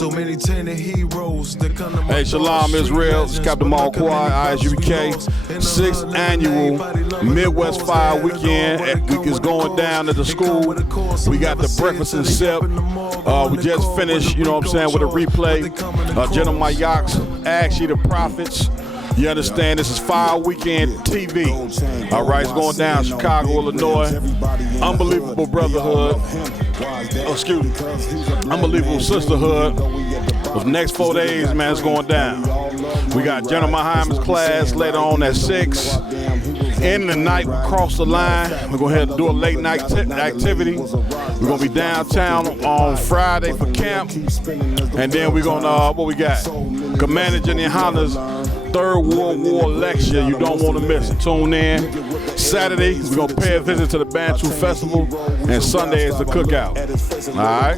So many tainted heroes that come to my Hey, Shalom Israel, it's Captain Mal Kwai, ISUBK, 6th annual Midwest Fire Weekend. Week is going down at the school. We got the breakfast and sip. We just finished, you know what I'm saying, with a replay. Gentleman Yachts, Ashley the Prophets. You understand, this is Fire Weekend TV. All right, it's going down Chicago, Illinois. Unbelievable brotherhood. Unbelievable sisterhood. Those next 4 days, man, it's going down. We got Gentleman Hyman's class later on at 6. In the night, we cross the line. We're going to do a late night activity. We're going to be downtown on Friday for camp. And then we're going to, what we got? Commander Jenny Honda's Third World War lecture. You don't want to miss it. Tune in. Saturday, we're going to pay a visit to the Bantu Festival. And Sunday is the cookout. All right?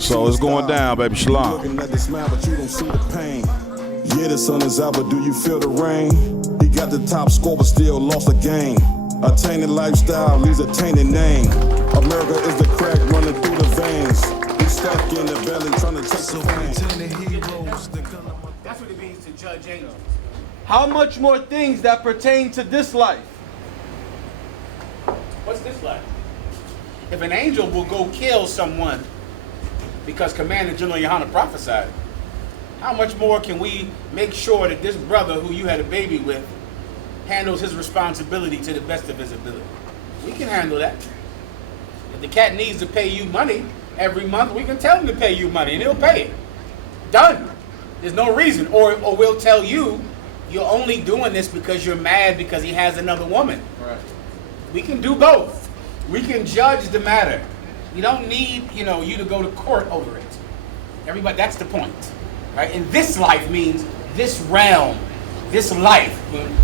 So it's going down, baby. Shalom. Yeah, the sun is out, but do you feel the rain? He got the top score, but still lost the game. A tainted lifestyle leaves a tainted name. America is the crack running through the veins. He's stuck in the belly trying to take the pain. That's what it means to judge angels. How much more things that pertain to this life? What's this life? If an angel will go kill someone because Commander General Yohana prophesied, how much more can we make sure that this brother who you had a baby with handles his responsibility to the best of his ability? We can handle that. If the cat needs to pay you money every month, we can tell him to pay you money and he'll pay it. Done. There's no reason. Or we'll tell you, you're only doing this because you're mad because he has another woman. Right. We can do both. We can judge the matter. You don't need, you to go to court over it. Everybody, that's the point. Right? And this life means this realm, this life,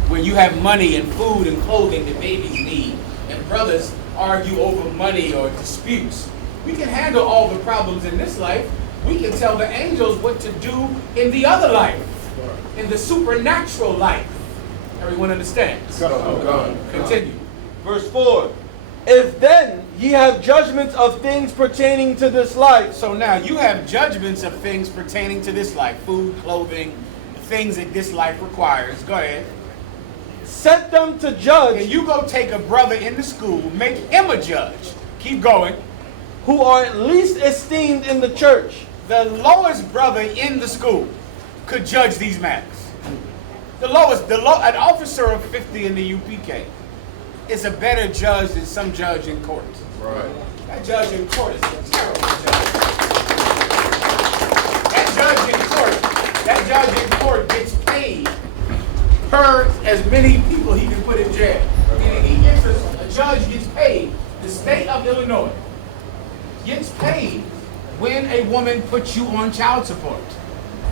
where you have money and food and clothing that babies need, and brothers argue over money or disputes. We can handle all the problems in this life. We can tell the angels what to do in the other life, in the supernatural life. Everyone understands? Continue. Verse 4. If then ye have judgments of things pertaining to this life. So now you have judgments of things pertaining to this life, food, clothing, things that this life requires. Go ahead. Set them to judge. And you go take a brother in the school, make him a judge. Keep going. Who are at least esteemed in the church. The lowest brother in the school could judge these matters. An officer of 50 in the UPK is a better judge than some judge in court. Right. That judge in court is a terrible judge. That judge in court gets paid per as many people he can put in jail. And a judge gets paid. The state of Illinois gets paid when a woman puts you on child support.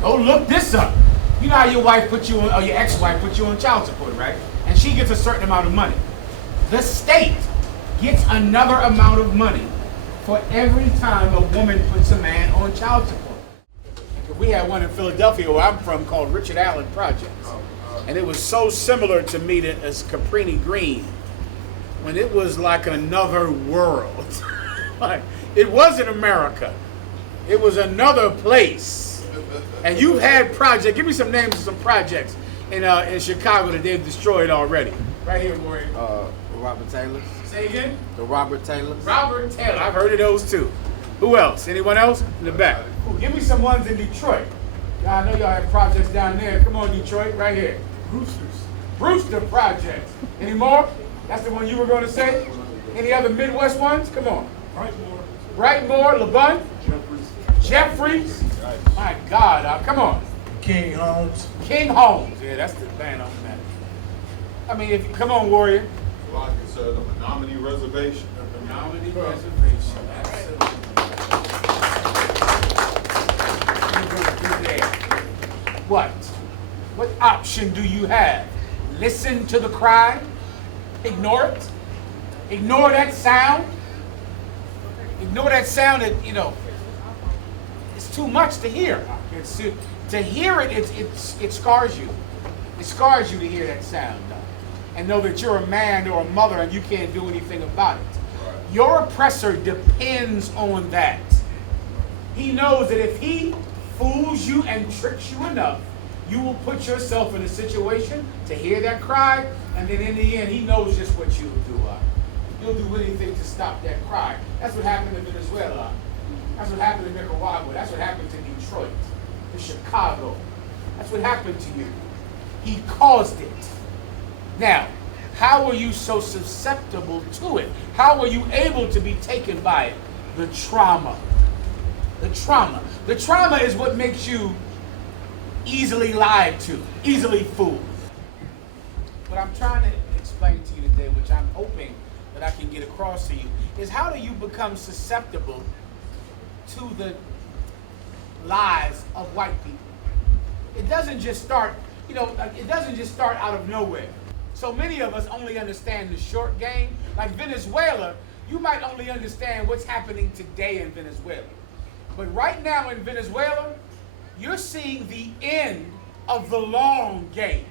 Go look this up. You know how your wife put you on, or your ex-wife put you on child support, right? And she gets a certain amount of money. The state gets another amount of money for every time a woman puts a man on child support. We had one in Philadelphia where I'm from called Richard Allen Projects. And it was so similar to me as Cabrini Green, when it was like another world. Like, it wasn't America. It was another place. And you've had projects, give me some names of some projects in Chicago that they've destroyed already. Right here, Warrior. Robert Taylor. Say again? The Robert Taylor. Robert Taylor. I've heard of those too. Who else? Anyone else? In the back. Ooh, give me some ones in Detroit. I know y'all have projects down there. Come on, Detroit, right here. Brewster Projects. Any more? That's the one you were going to say? Any other Midwest ones? Come on. Brightmoor, LeBun? Jeffries. My God, come on. King Holmes. King Holmes. Yeah, that's the band on that. I mean, come on, Warrior. Like I said, the Menominee Reservation. The Menominee Reservation. Absolutely. What? What option do you have? Listen to the cry? Ignore it? Ignore that sound? Ignore that sound that, it's too much to hear. To hear it, it scars you. It scars you to hear that sound. And know that you're a man or a mother and you can't do anything about it. Right. Your oppressor depends on that. He knows that if he fools you and tricks you enough, you will put yourself in a situation to hear that cry, and then in the end, he knows just what you'll do. You'll do anything to stop that cry. That's what happened in Venezuela. That's what happened in Nicaragua. That's what happened to Detroit, to Chicago. That's what happened to you. He caused it. Now, how are you so susceptible to it? How are you able to be taken by it? The trauma. The trauma. The trauma is what makes you easily lied to, easily fooled. What I'm trying to explain to you today, which I'm hoping that I can get across to you, is how do you become susceptible to the lies of white people? It doesn't just start, it doesn't just start out of nowhere. So many of us only understand the short game. Like Venezuela, you might only understand what's happening today in Venezuela. But right now in Venezuela, you're seeing the end of the long game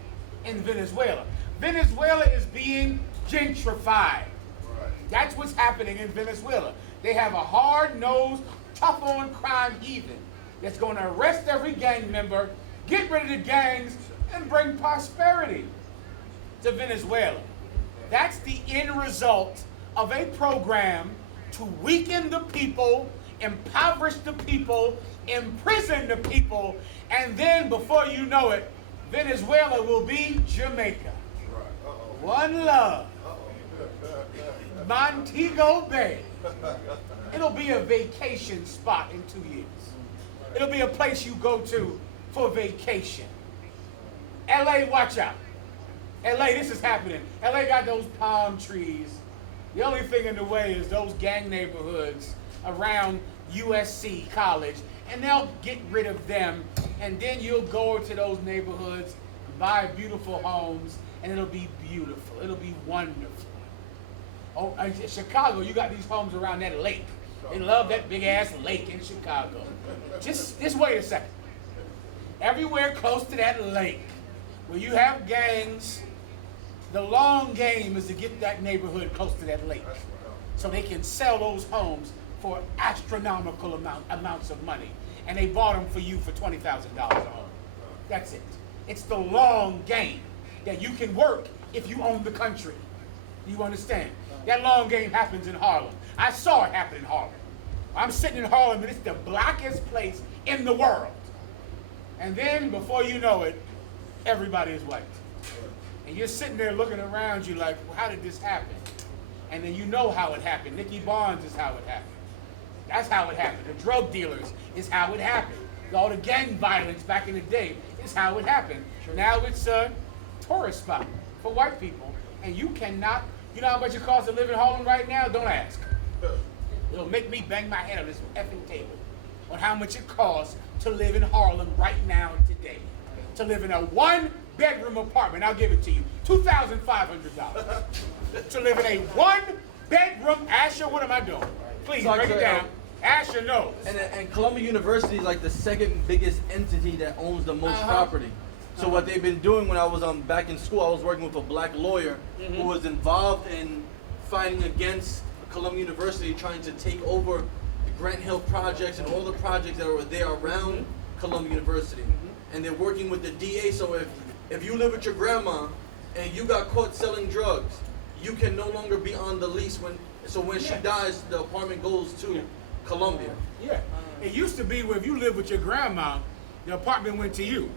in Venezuela. Venezuela is being gentrified. That's what's happening in Venezuela. They have a hard-nosed, tough-on-crime heathen that's going to arrest every gang member, get rid of the gangs, and bring prosperity to Venezuela. That's the end result of a program to weaken the people, impoverish the people, imprison the people, and then before you know it, Venezuela will be Jamaica. One love. Montego Bay. It'll be a vacation spot in 2 years. It'll be a place you go to for vacation. LA, watch out. LA, this is happening. LA got those palm trees. The only thing in the way is those gang neighborhoods around USC College, and they'll get rid of them, and then you'll go to those neighborhoods, buy beautiful homes, and it'll be beautiful. It'll be wonderful. Oh, Chicago, you got these homes around that lake. They love that big ass lake in Chicago. Just wait a second. Everywhere close to that lake, where you have gangs, the long game is to get that neighborhood close to that lake, so they can sell those homes for astronomical amounts of money, and they bought them for you for $20,000 a home. That's it. It's the long game that you can work if you own the country. You understand? That long game happens in Harlem. I saw it happen in Harlem. I'm sitting in Harlem, and it's the blackest place in the world. And then, before you know it, everybody is white. And you're sitting there looking around you like, well, how did this happen? And then you know how it happened. Nicky Barnes is how it happened. That's how it happened. The drug dealers is how it happened. All the gang violence back in the day is how it happened. Now it's a tourist spot for white people. And you cannot, you know how much it costs to live in Harlem right now? Don't ask. It'll make me bang my head on this effing table on how much it costs to live in Harlem right now today. To live in a one-bedroom apartment, I'll give it to you, $2,500. To live in a one-bedroom, Asher, what am I doing? Please, break it down. Asher knows. And Columbia University is like the second biggest entity that owns the most property. So what they've been doing when I was back in school, I was working with a black lawyer who was involved in fighting against Columbia University, trying to take over the Grant Hill projects and all the projects that were there around Columbia University. And they're working with the DA, so if you live with your grandma and you got caught selling drugs, you can no longer be on the lease when she dies, the apartment goes to Columbia. Yeah. It used to be where if you live with your grandma, the apartment went to you.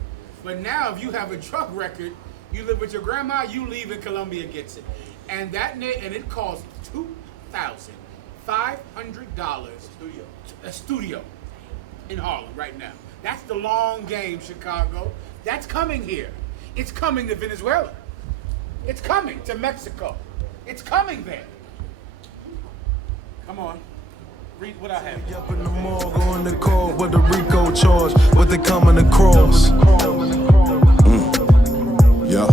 But now if you have a drug record, you live with your grandma, you leave and Columbia gets it. And it costs $2,500 a studio in Harlem right now. That's the long game, Chicago. That's coming here. It's coming to Venezuela. It's coming to Mexico. It's coming there. Come on. Read what I have. Up in the morgue on the court with the RICO charge, what they coming across. Yeah.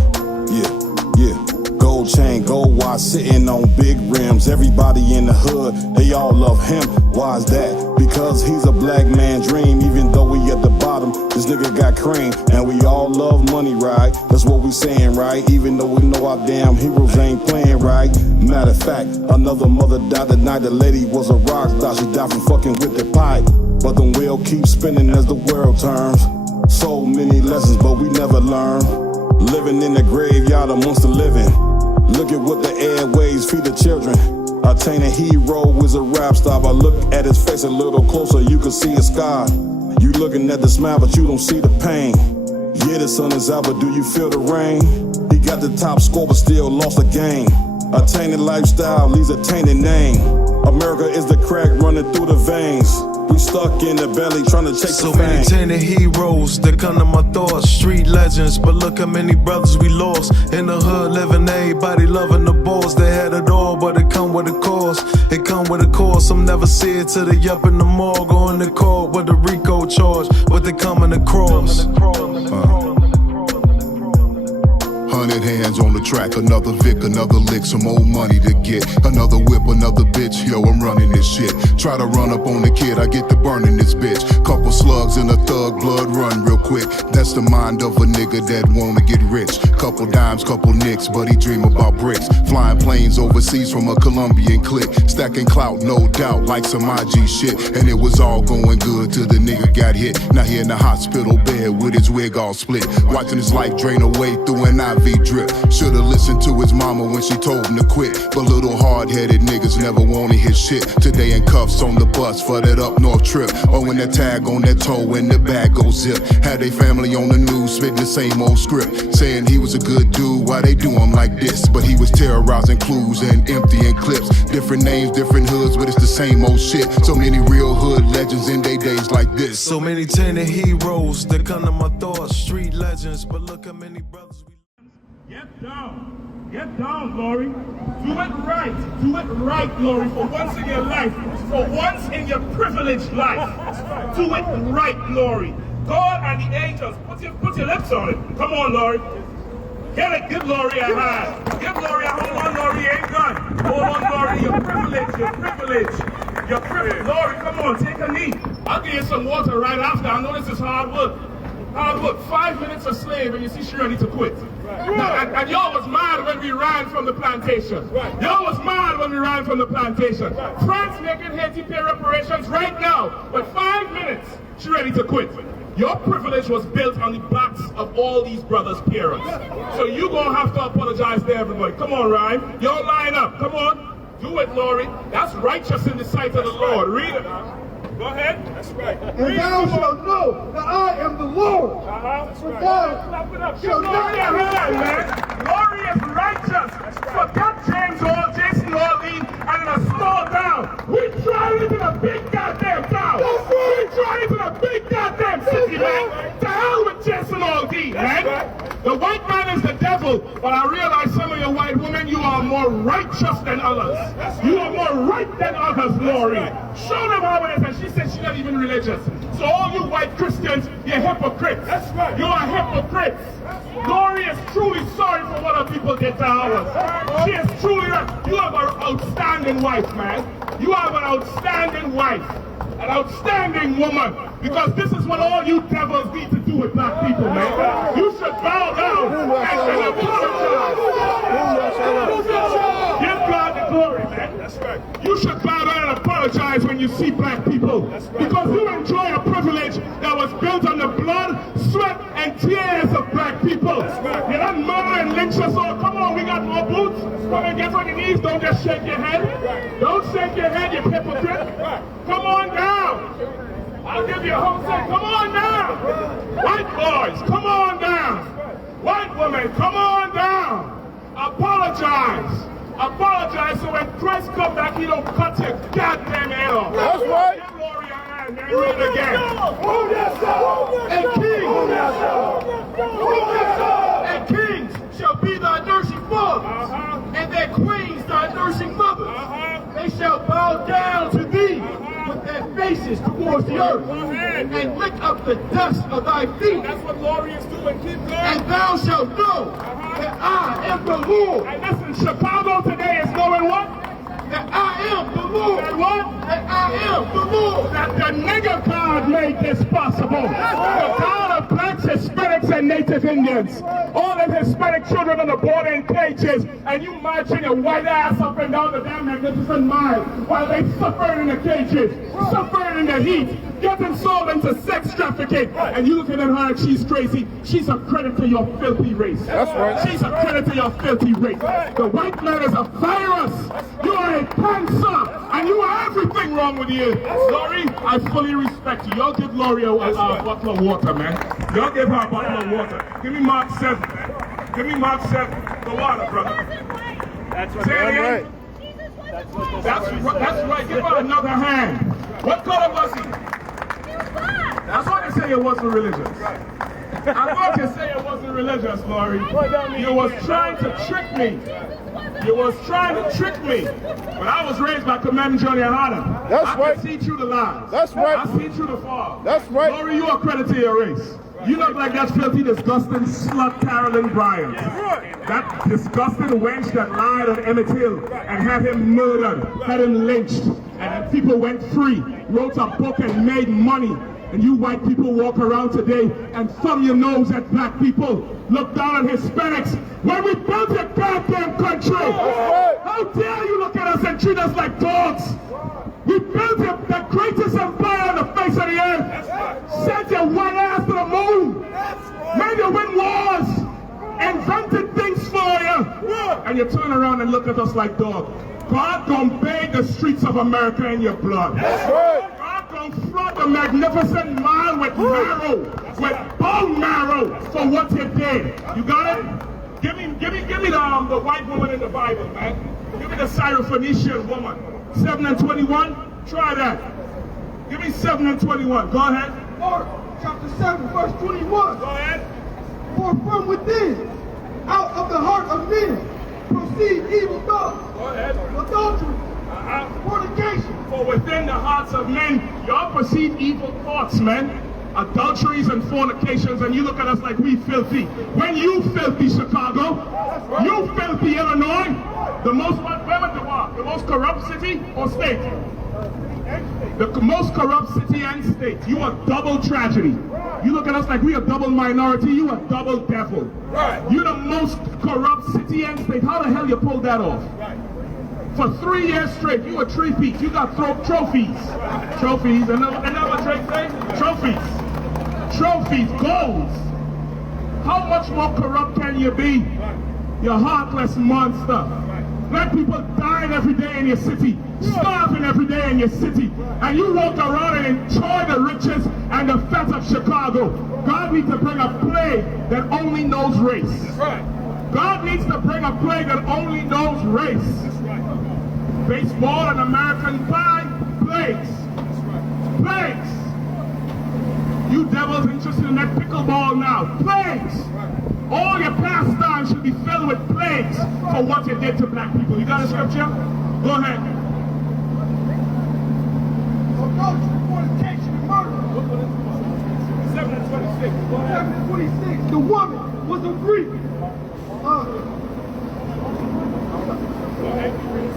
Gold chain, gold watch, sitting on big rims. Everybody in the hood, they all love him. Why is that? Because he's a black man dream. Even though we at the bottom, this nigga got cream. And we all love money, right? That's what we saying, right? Even though we know our damn heroes ain't playing, right? Matter of fact, another mother died the night the lady was a rock star. She died from fucking with the pipe. But the wheel keeps spinning as the world turns. So many lessons, but we never learn. Living in the graveyard amongst the living. Look at what the airways feed the children. Attaining hero is a rap star. But look at his face a little closer, you can see a scar. You looking at the smile, but you don't see the pain. Yeah, the sun is out, but do you feel the rain? He got the top score, but still lost the game. Attaining lifestyle leaves a tainted name. America is the crack running through the veins. We stuck in the belly trying to chase So the many fame. tainted heroes that come to my thoughts, street legends. But look how many brothers we lost in the hood, living everybody loving the boss. They had it all, but it come with a cost. It come with a cost. Some never see it till they up in the morgue or in the court with the RICO charge, what they coming across. 100 hands on the track, another Vic, another lick, some old money to get. Another whip, another bitch, yo, I'm running this shit. Try to run up on the kid, I get to burning this bitch. Couple slugs in a thug, blood run real quick. That's the mind of a nigga that wanna get rich. Couple dimes, couple nicks, but he dream about bricks. Flying planes overseas from a Colombian clique. Stacking clout, no doubt, like some IG shit. And it was all going good till the nigga got hit. Now he in the hospital bed with his wig all split. Watching his life drain away through an IV drip. Should've listened to his mama when she told him to quit. But little hard-headed niggas never wanted his shit. Today in cuffs on the bus for that up north trip. Oh, and that tag on that toe and the bag go zip. Had they family on the news spitting the same old script. Saying he was a good dude, why they do him like this? But he was terrorizing clues and emptying clips. Different names, different hoods, but it's the same old shit. So many real hood legends in their days like this. So many tainted heroes that come to my thoughts, street legends. But look how many brothers we Get down, Glory. Do it right. Do it right, Glory, for once in your life. For once in your privileged life. Do it right, Glory. God and the angels, put your lips on it. Come on, Glory. Get it. Give Glory a hand. Give Glory a hold on, Glory. You ain't done. Hold on, Glory. Your privilege. Your privilege. Your privilege. Glory, come on. Take a knee. I'll give you some water right after. I know this is hard work. Hard work. 5 minutes a slave and you see she ready to quit. And y'all was mad when we ran from the plantation. Y'all was mad when we ran from the plantation. France making Haiti pay reparations right now. But 5 minutes, she ready to quit. Your privilege was built on the backs of all these brothers' parents. So you gonna have to apologize to everybody. Come on, Ryan. Y'all line up. Come on. Do it, Lori. That's righteous in the sight of the Lord. Read it. Go ahead. That's right. And thou shalt know that I am the Lord. That's right. Clap it up. Give Glory a hand, man. Glory is righteous. Forget James Hall, Jason Aldean, and in a small town. We trying into the big goddamn town. We trying into the big goddamn city, man. To hell with Jason Aldean, man. The white man is the devil, but I realize some of you white women, you are more righteous than others. You are more right than others, Glory. Show them how it is. And she said she's not even religious. So all you white Christians, you're hypocrites. That's right. You are hypocrites. Glory is truly sorry for what our people did to ours. She is truly right. You have an outstanding wife, man. You have an outstanding wife. An outstanding woman. Because this is what all you devils need to do with black people, man. You should bow down and apologize. Give God the glory, man. That's right. You should bow down and apologize when you see black people. Because you enjoy a privilege that was built on the blood, sweat, and tears of black people. You don't murder and lynch us all. Come on, we got more boots. Come and get on your knees. Don't just shake your head. Don't shake your head, you hypocrite. Come on down. I'll give you a whole set. Come on down. White boys, come on down. White women, come on down. Apologize. Apologize so when Christ comes back, he don't cut your goddamn head off. That's right. Give Glory a hand and read it again. And kings shall be thy nursing fathers, and their queens thy nursing mothers. They shall bow down to thee with their faces towards the earth, and lick up the dust of thy feet. That's what Glory is doing. Keep going. And thou shalt know that I am the Lord. And listen, Chicago today is knowing what? That I am the Lord. That what? That I am the Lord. That the nigger God made this possible. The God of blacks, Hispanics, and Native Indians. All of Hispanic children on the border in cages, and you marching your white ass up and down the damn Magnificent Mile while they suffering in the cages, suffering in the heat. getting sold into sex trafficking, and you looking at her and she's crazy. She's a credit to your filthy race. That's right. She's a credit to your filthy race. The white man is a virus. You are a cancer, and you are everything wrong with you. Lori, I fully respect you. Y'all give Lori a bottle of water, man. Y'all give her a bottle of water. Give me Mark 7. Give me Mark 7. The water, brother. That's Say it again. That's right. Give her another hand. What color was he? That's why they say it wasn't religious. I'm going to say it wasn't religious, Lori. You was trying to trick me. You was trying to trick me. But I was raised by Commander Junior Hunter. That's right. I can see through the lies. That's right. I see through the fog. That's right. Lori, you are credit to your race. You look like that filthy, disgusting slut Carolyn Bryant. That disgusting wench that lied on Emmett Hill and had him murdered, had him lynched, and then people went free, wrote a book and made money. And you white people walk around today and thumb your nose at black people, look down on Hispanics. When we built a goddamn country, how dare you look at us and treat us like dogs? We built the greatest empire on the face of the earth. Sent your white ass to the moon. Made you win wars. Invented things for you. And you turn around and look at us like dogs. God gonna bathe the streets of America in your blood. God gonna flood the magnificent mile with marrow, with bone marrow for what you did. You got it? Give me the white woman in the Bible, man. Give me the Syrophoenician woman. 7 and 21. Try that. Give me 7 and 21. Go ahead. Mark chapter 7, verse 21. Go ahead. For from within, out of the heart of men, proceed evil thoughts, Go ahead. adultery, fornication. For within the hearts of men, y'all proceed evil thoughts, man. Adulteries and fornications, and you look at us like we filthy. When you filthy Chicago, you filthy Illinois, the most corrupt city or state? The most corrupt city and state. You a double tragedy. You look at us like we a double minority, you a double devil. You the most corrupt city and state. How the hell you pulled that off? For 3 years straight, you a three-peat. You got trophies. Trophies, another Drake say? Trophies. Trophies, goals. How much more corrupt can you be? You heartless monster. Black people dying every day in your city, starving every day in your city, and you walk around and enjoy the riches and the fat of Chicago. God needs to bring a plague that only knows race. God needs to bring a plague that only knows race. Baseball and American Pie, plagues. Plagues. You devils interested in that pickleball now, plagues. All your pastimes should be filled with plagues for what you did to black people. You got a scripture? Go ahead. Adultery, fornication, and murder. 7 and 26. Go 7 ahead. and 26. The woman was a Greek. Go ahead.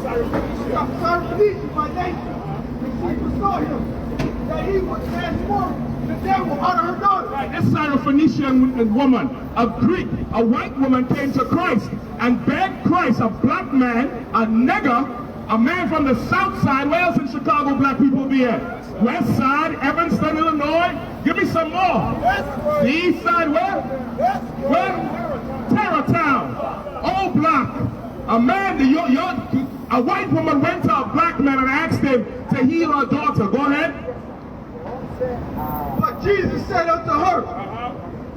Syrophoenician by nation. And she besought him that he would transform the devil out of her daughter. Right, this Syrophoenician woman, a Greek, a white woman came to Christ and begged Christ, a black man, a nigger, a man from the south side. Where else in Chicago black people be at? West side, Evanston, Illinois. Give me some more. The east side, where? Where? Terrortown. All black. A man, a white woman went to a black man and asked him to heal her daughter. Go ahead. But Jesus said unto her,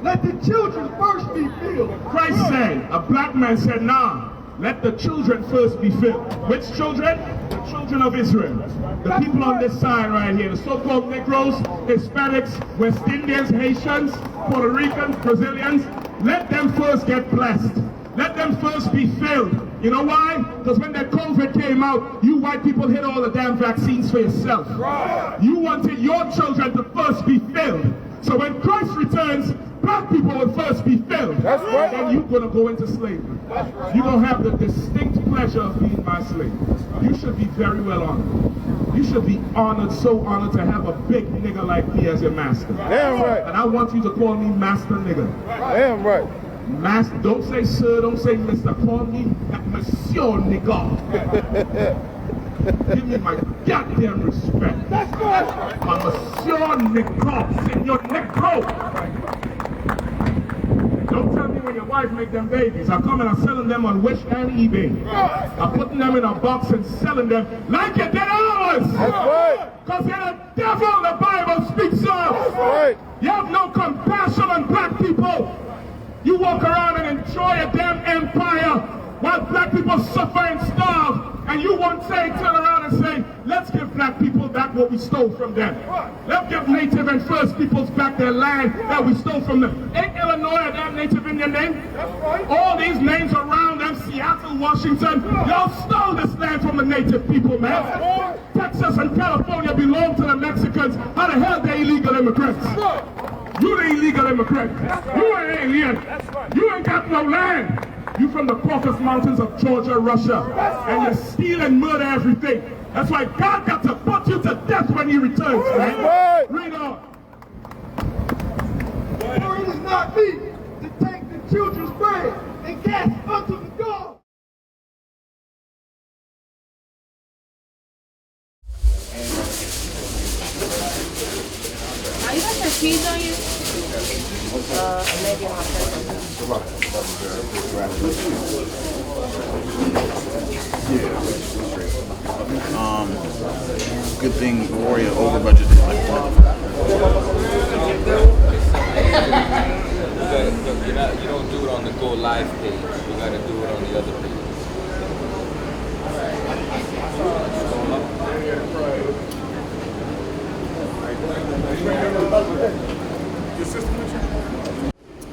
let the children first be filled. Christ said, a black man said, nah, let the children first be filled. Which children? The children of Israel. The people on this side right here, the so-called Negroes, Hispanics, West Indians, Haitians, Puerto Ricans, Brazilians, let them first get blessed. Let them first be filled. You know why? Because when that COVID came out, you white people hid all the damn vaccines for yourself. You wanted your children to first be filled. So when Christ returns, black people will first be filled. That's right. Then you're going to go into slavery. You're going to have the distinct pleasure of being my slave. You should be very well honored. You should be honored, so honored to have a big nigger like me as your master. Damn right. And I want you to call me Master Nigger. Damn right. Master, don't say sir, don't say mister, call me Monsieur Nigger. Give me my goddamn respect. That's right. I'm a sure Nicole, Senor Nicole. Don't tell me when your wife make them babies. I come and I'm selling them on Wish and eBay. I'm putting them in a box and selling them like it did ours. That's right. Because they're the devil the Bible speaks of. That's right. You have no compassion on black people. You walk around and enjoy a damn empire while black people suffer and starve. And you won't say, turn around and say, let's give black people back what we stole from them. Let's give native and first peoples back their land that we stole from them. Ain't Illinois a damn native Indian name? All these names around them, Seattle, Washington, y'all stole this land from the native people, man. Texas and California belong to the Mexicans. How the hell they illegal immigrants? You the illegal immigrant. You an alien. You ain't got no land. You from the Caucasus Mountains of Georgia, Russia. And you steal and murder everything. That's why God got to put you to death when he returns, man. Read on. For it is not me to take the children's bread and cast unto the dogs. Are you got some cheese on you? Maybe on my Good thing Warrior over budgeted You don't do it on the Go Live page. You gotta do it on the other page.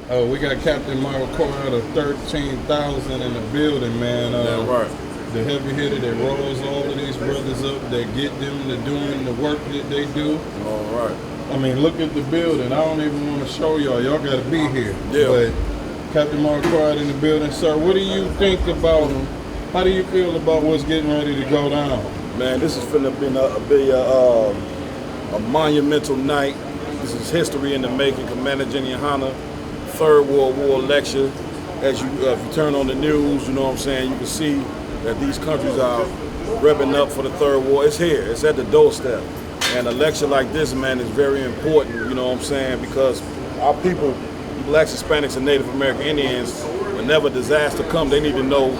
Oh, we got Captain Michael Coyle of 13,000 in the building, man. Right. The heavy hitter that rolls all of these brothers up, that get them to doing the work that they do. All right. I mean, look at the building. I don't even want to show y'all. Y'all got to be here. Yeah. But Captain Mark Quiet in the building. Sir, what do you think about, how do you feel about what's getting ready to go down? Man, this is finna be a monumental night. This is history in the making. Commander Jenny Hanna, Third World War lecture. As you, if you turn on the news, you know what I'm saying, you can see that these countries are revving up for the Third War. It's here. It's at the doorstep. And a lecture like this, man, is very important, you know what I'm saying, because our people, Blacks, Hispanics, and Native American Indians, whenever disaster comes, they need to know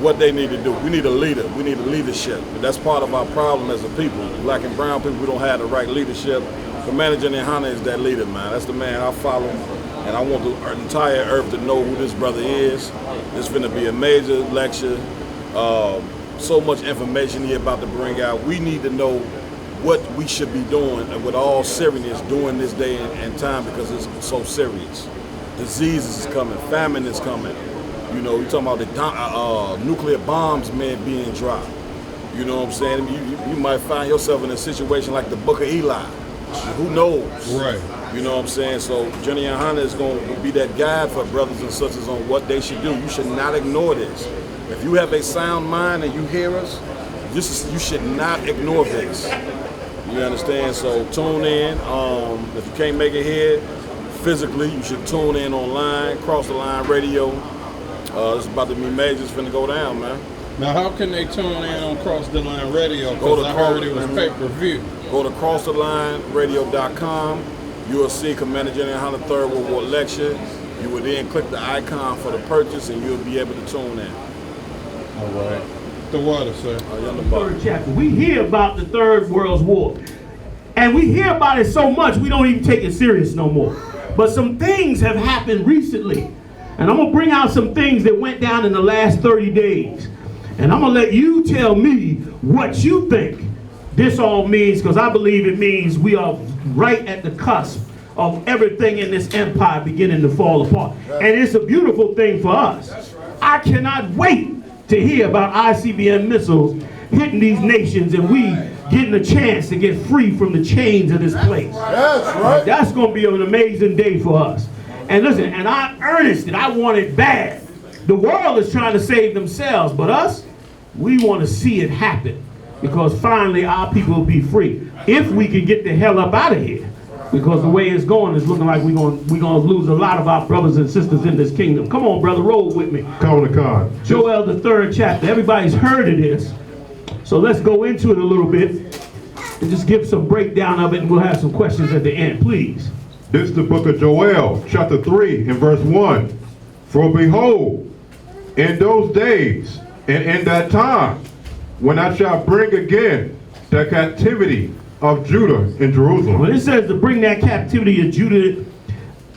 what they need to do. We need a leader. We need a leadership. And that's part of our problem as a people. Black and brown people, we don't have the right leadership. Commander Jenny Hanna is that leader, man. That's the man I follow. And I want the entire earth to know who this brother is. It's going to be a major lecture. So much information he about to bring out. We need to know what we should be doing with all seriousness during this day and time, because it's so serious. Diseases is coming, famine is coming. You know, you're talking about the nuclear bombs, man, being dropped. You know what I'm saying? You might find yourself in a situation like the Book of Eli. Who knows? Right. You know what I'm saying? So Jenny Hanna is going to be that guide for brothers and sisters on what they should do. You should not ignore this. If you have a sound mind and you hear us, you should not ignore this. You understand? So tune in. If you can't make it here physically, you should tune in online, Cross the Line Radio. It's about to be major. It's finna go down, man. Now, how can they tune in on Cross the Line Radio? Because I heard it was pay-per-view. Go to crossthelineradio.com. You will see Commander Jenny Hanna Third World War lecture. You will then click the icon for the purchase, and you'll be able to tune in. All right. The water, sir. Third chapter. We hear about the Third World War, and we hear about it so much we don't even take it serious no more. But some things have happened recently, and I'm gonna bring out some things that went down in the last 30 days, and I'm gonna let you tell me what you think this all means, because I believe it means we are right at the cusp of everything in this empire beginning to fall apart. And it's a beautiful thing for us. I cannot wait to hear about ICBM missiles hitting these nations and we getting a chance to get free from the chains of this place. That's right. That's going to be an amazing day for us. And listen, and I earnest it. I want it bad. The world is trying to save themselves, but us, we want to see it happen, because finally our people will be free. If we can get the hell up out of here, because the way it's going is looking like we're gonna lose a lot of our brothers and sisters in this kingdom. Come on, brother, roll with me. Call the card. Joel, the 3rd chapter. Everybody's heard of this. So let's go into it a little bit and just give some breakdown of it, and we'll have some questions at the end, please. This is the book of Joel, chapter 3, and verse 1. For behold, in those days and in that time, when I shall bring again the captivity of Judah and Jerusalem. When it says to bring that captivity of Judah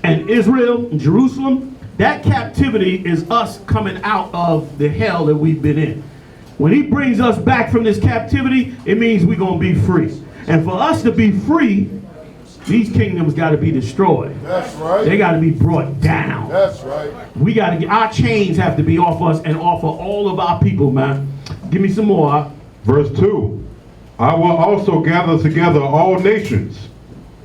and Israel and Jerusalem, that captivity is us coming out of the hell that we've been in. When he brings us back from this captivity, it means we're going to be free. And for us to be free, these kingdoms got to be destroyed. That's right. They got to be brought down. That's right. We got to get, our chains have to be off us and off of all of our people, man. Give me some more. Verse 2. I will also gather together all nations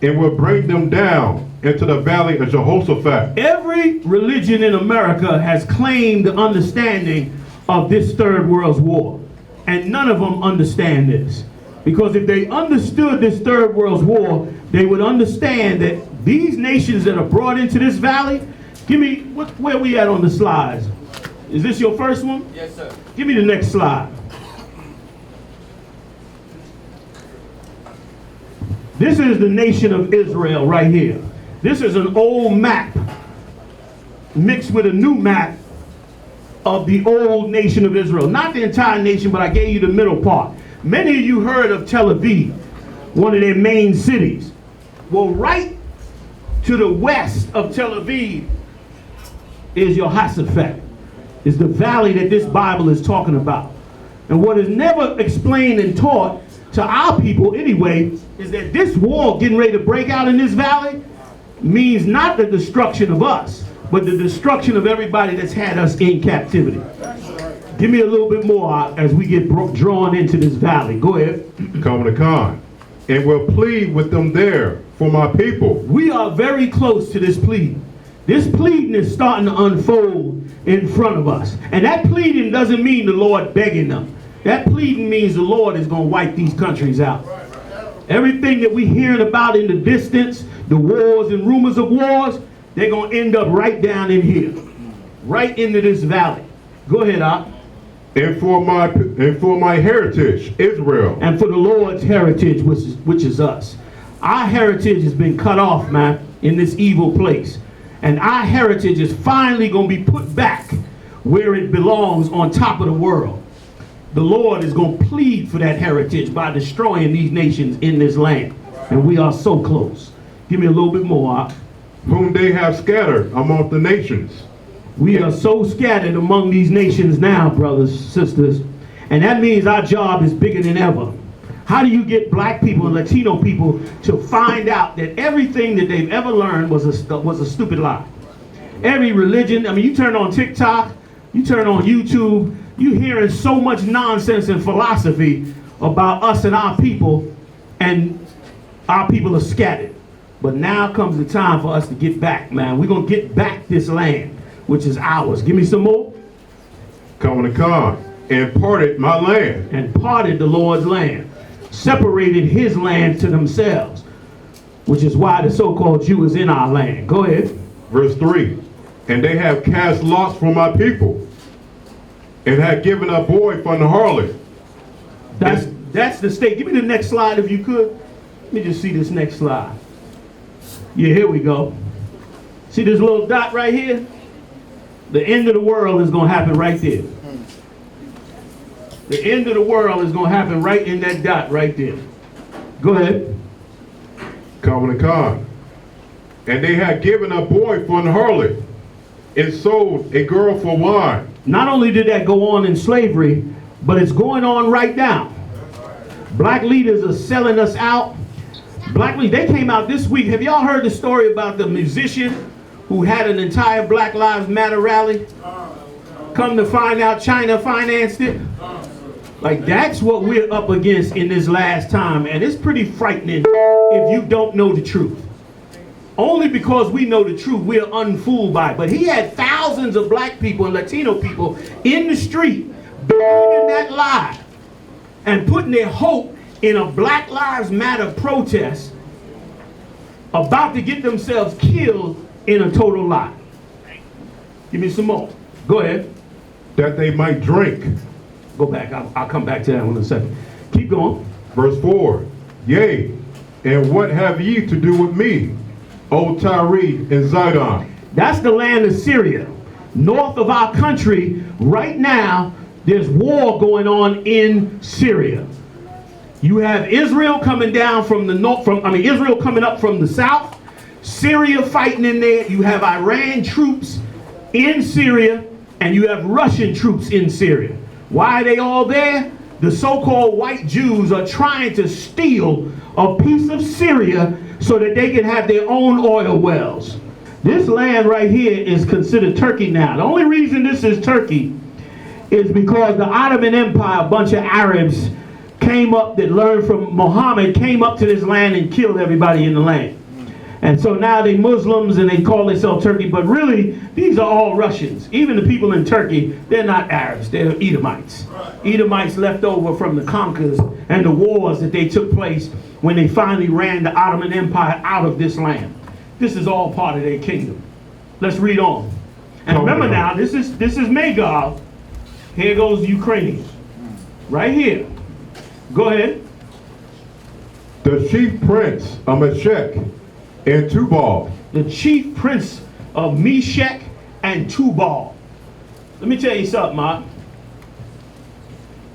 and will bring them down into the valley of Jehoshaphat. Every religion in America has claimed the understanding of this third world war. And none of them understand this. Because if they understood this third world war, they would understand that these nations that are brought into this valley, give me, where we at on the slides? Is this your first one? Yes, sir. Give me the next slide. This is the nation of Israel right here. This is an old map mixed with a new map of the old nation of Israel. Not the entire nation, but I gave you the middle part. Many of you heard of Tel Aviv, one of their main cities. Well, right to the west of Tel Aviv is Jehoshaphat. Is the valley that this Bible is talking about. And what is never explained and taught to our people anyway is that this war getting ready to break out in this valley means not the destruction of us, but the destruction of everybody that's had us in captivity. Give me a little bit more as we get drawn into this valley. Go ahead. Come to Khan, and will plead with them there for my people. We are very close to this pleading. This pleading is starting to unfold in front of us. And that pleading doesn't mean the Lord begging them. That pleading means the Lord is going to wipe these countries out. Everything that we're hearing about in the distance, the wars and rumors of wars, they're going to end up right down in here. Right into this valley. Go ahead, Ak. And for my heritage, Israel. And for the Lord's heritage, which is us. Our heritage has been cut off, man, in this evil place. And our heritage is finally going to be put back where it belongs on top of the world. The Lord is going to plead for that heritage by destroying these nations in this land. And we are so close. Give me a little bit more. Whom they have scattered among the nations. We are so scattered among these nations now, brothers, sisters. And that means our job is bigger than ever. How do you get black people and Latino people to find out that everything that they've ever learned was a stupid lie? Every religion, I mean, you turn on TikTok, you turn on YouTube, you hearing so much nonsense and philosophy about us and our people are scattered. But now comes the time for us to get back, man. We're going to get back this land, which is ours. Give me some more. Coming to Khan, and parted my land. And parted the Lord's land. Separated his land to themselves, which is why the so-called Jew is in our land. Go ahead. Verse 3. And they have cast lots for my people, and have given a boy for the harlot. That's the state. Give me the next slide if you could. Let me just see this next slide. Yeah, here we go. See this little dot right here? The end of the world is going to happen right there. The end of the world is going to happen right in that dot right there. Go ahead. Coming to Khan. And they had given a boy for an harlot, and sold a girl for wine. Not only did that go on in slavery, but it's going on right now. Black leaders are selling us out. Black leaders, they came out this week. Have y'all heard the story about the musician who had an entire Black Lives Matter rally? Come to find out China financed it. Like, that's what we're up against in this last time. And it's pretty frightening if you don't know the truth. Only because we know the truth, we're unfooled by it. But he had thousands of black people and Latino people in the street believing that lie and putting their hope in a Black Lives Matter protest about to get themselves killed in a total lie. Give me some more. Go ahead. That they might drink Go back. I'll come back to that one in a second. Keep going. Verse 4. Yea, and what have ye to do with me, O Tyre and Zidon? That's the land of Syria. North of our country, right now, there's war going on in Syria. You have Israel coming down from the north, Israel coming up from the south, Syria fighting in there. You have Iran troops in Syria, and you have Russian troops in Syria. Why are they all there? The so-called white Jews are trying to steal a piece of Syria so that they can have their own oil wells. This land right here is considered Turkey now. The only reason this is Turkey is because the Ottoman Empire, a bunch of Arabs came up that learned from Muhammad, came up to this land and killed everybody in the land. And so now they Muslims and they call themselves Turkey, but really these are all Russians. Even the people in Turkey, they're not Arabs, they're Edomites. Edomites left over from the conquers and the wars that they took place when they finally ran the Ottoman Empire out of this land. This is all part of their kingdom. Let's read on. And remember now, this is Magog. Here goes the Ukrainians. Right here. Go ahead. The chief prince of Meshech and Tubal. The chief prince of Meshech and Tubal. Let me tell you something, Mark.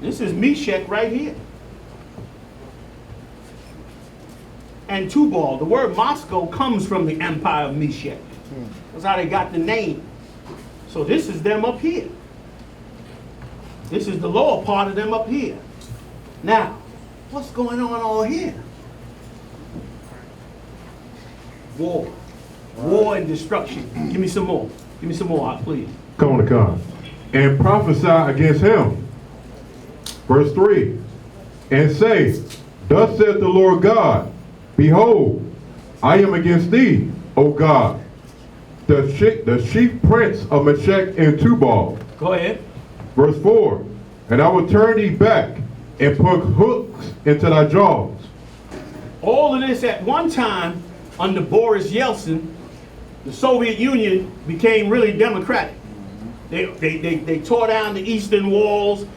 This is Meshech right here. And Tubal. The word Moscow comes from the empire of Meshech. That's how they got the name. So this is them up here. This is the lower part of them up here. Now, what's going on all here? War. War and destruction. Give me some more. Give me some more, please. Come on, come. And prophesy against him. Verse 3. And say, thus saith the Lord God, behold, I am against thee, O God, the chief prince of Meshech and Tubal. Go ahead. Verse 4. And I will turn thee back and put hooks into thy jaws. All of this at one time, under Boris Yeltsin, the Soviet Union became really democratic. They tore down the eastern walls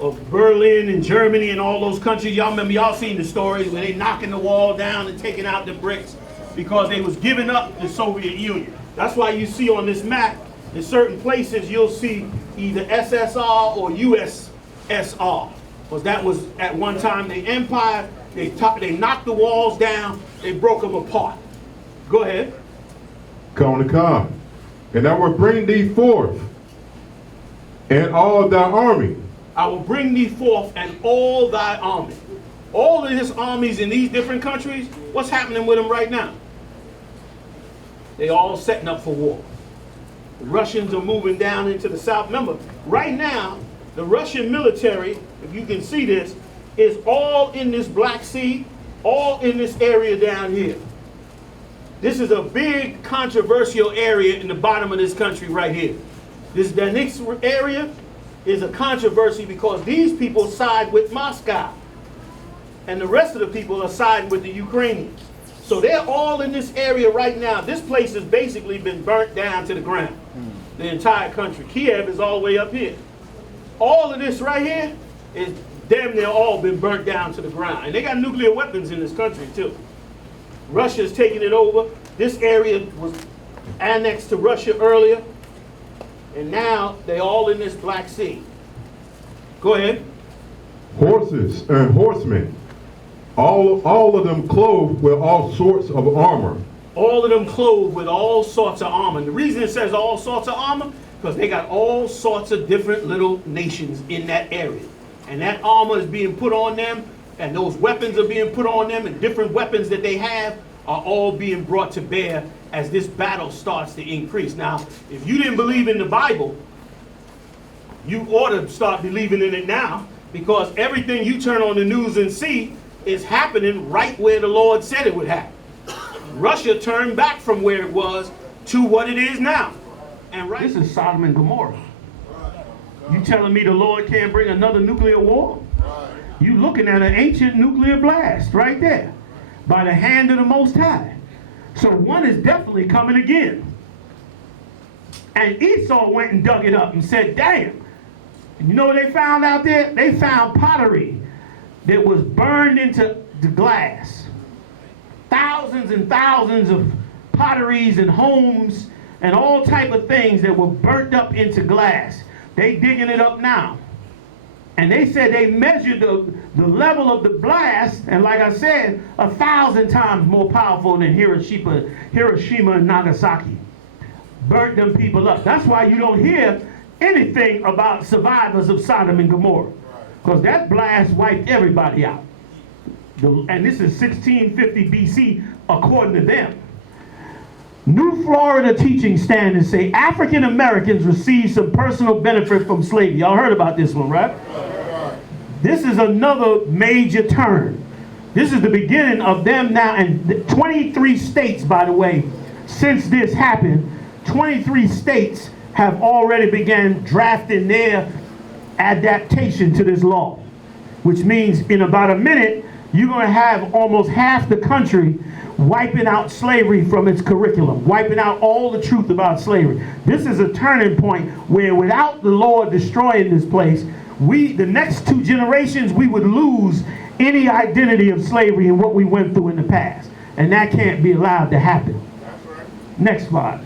of Berlin and Germany and all those countries. Y'all remember, y'all seen the stories where they knocking the wall down and taking out the bricks because they was giving up the Soviet Union. That's why you see on this map, in certain places you'll see either SSR or USSR. Because that was at one time the empire. They knocked the walls down, they broke them apart. Go ahead. Come to come. And I will bring thee forth and all thy army. I will bring thee forth and all thy army. All of his armies in these different countries, what's happening with them right now? They all setting up for war. The Russians are moving down into the south. Remember, right now, the Russian military, if you can see this, is all in this Black Sea, all in this area down here. This is a big controversial area in the bottom of this country right here. This Donetsk area is a controversy because these people side with Moscow. And the rest of the people are siding with the Ukrainians. So they're all in this area right now. This place has basically been burnt down to the ground. The entire country. Kiev is all the way up here. All of this right here is damn near all been burnt down to the ground. And they got nuclear weapons in this country too. Russia's taking it over. This area was annexed to Russia earlier. And now they all in this Black Sea. Go ahead. Horses and horsemen, all of them clothed with all sorts of armor. All of them clothed with all sorts of armor. And the reason it says all sorts of armor, because they got all sorts of different little nations in that area. And that armor is being put on them, and those weapons are being put on them, and different weapons that they have are all being brought to bear as this battle starts to increase. Now, if you didn't believe in the Bible, you ought to start believing in it now, because everything you turn on the news and see is happening right where the Lord said it would happen. Russia turned back from where it was to what it is now. And right, this is Sodom and Gomorrah. You telling me the Lord can't bring another nuclear war? You looking at an ancient nuclear blast right there by the hand of the Most High. So one is definitely coming again. And Esau went and dug it up and said, damn, You know what they found out there? They found pottery that was burned into the glass. Thousands and thousands of potteries and homes and all type of things that were burnt up into glass. They digging it up now. And they said they measured the level of the blast, and like I said, 1,000 times more powerful than Hiroshima and Nagasaki. Burnt them people up. That's why you don't hear anything about survivors of Sodom and Gomorrah. Because that blast wiped everybody out. And this is 1650 BC according to them. New Florida teaching standards say African Americans receive some personal benefit from slavery. Y'all heard about this one, right? This is another major turn. This is the beginning of them now, and 23 states, by the way, since this happened, 23 states have already began drafting their adaptation to this law, which means in about a minute, you're going to have almost half the country wiping out slavery from its curriculum, wiping out all the truth about slavery. This is a turning point where without the Lord destroying this place, the next 2 generations, we would lose any identity of slavery and what we went through in the past. And that can't be allowed to happen. Next slide.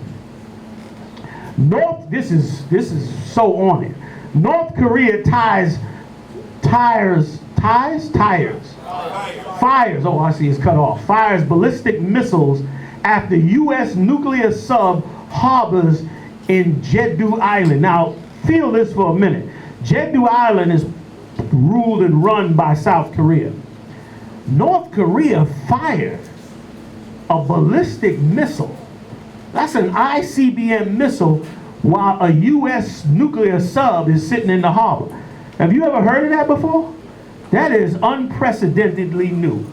This is so on it. North Korea fires. Oh, I see, it's cut off. Fires ballistic missiles after U.S. nuclear sub harbors in Jeju Island. Now, feel this for a minute. Jeju Island is ruled and run by South Korea. North Korea fired a ballistic missile. That's an ICBM missile while a U.S. nuclear sub is sitting in the harbor. Have you ever heard of that before? That is unprecedentedly new.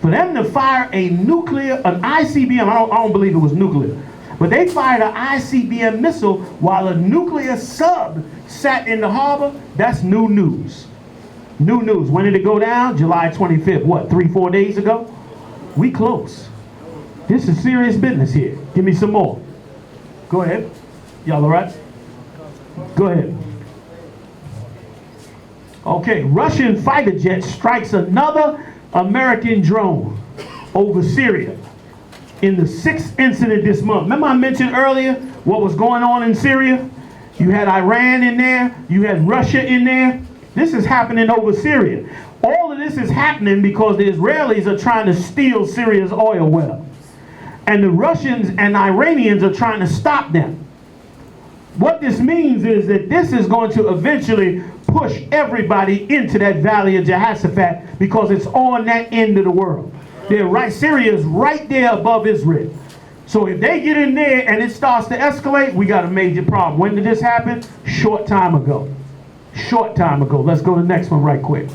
For them to fire an ICBM, I don't believe it was nuclear, but they fired an ICBM missile while a nuclear sub sat in the harbor. That's new news. New news. When did it go down? July 25th. What, 3-4 days ago? We close. This is serious business here. Give me some more. Go ahead. Y'all all right? Go ahead. Okay, Russian fighter jet strikes another American drone over Syria in the 6th incident this month. Remember I mentioned earlier what was going on in Syria? You had Iran in there, you had Russia in there. This is happening over Syria. All of this is happening because the Israelis are trying to steal Syria's oil well. And the Russians and Iranians are trying to stop them. What this means is that this is going to eventually push everybody into that valley of Jehoshaphat because it's on that end of the world. Syria is right there above Israel. So if they get in there and it starts to escalate, we got a major problem. When did this happen? Short time ago. Short time ago. Let's go to the next one right quick.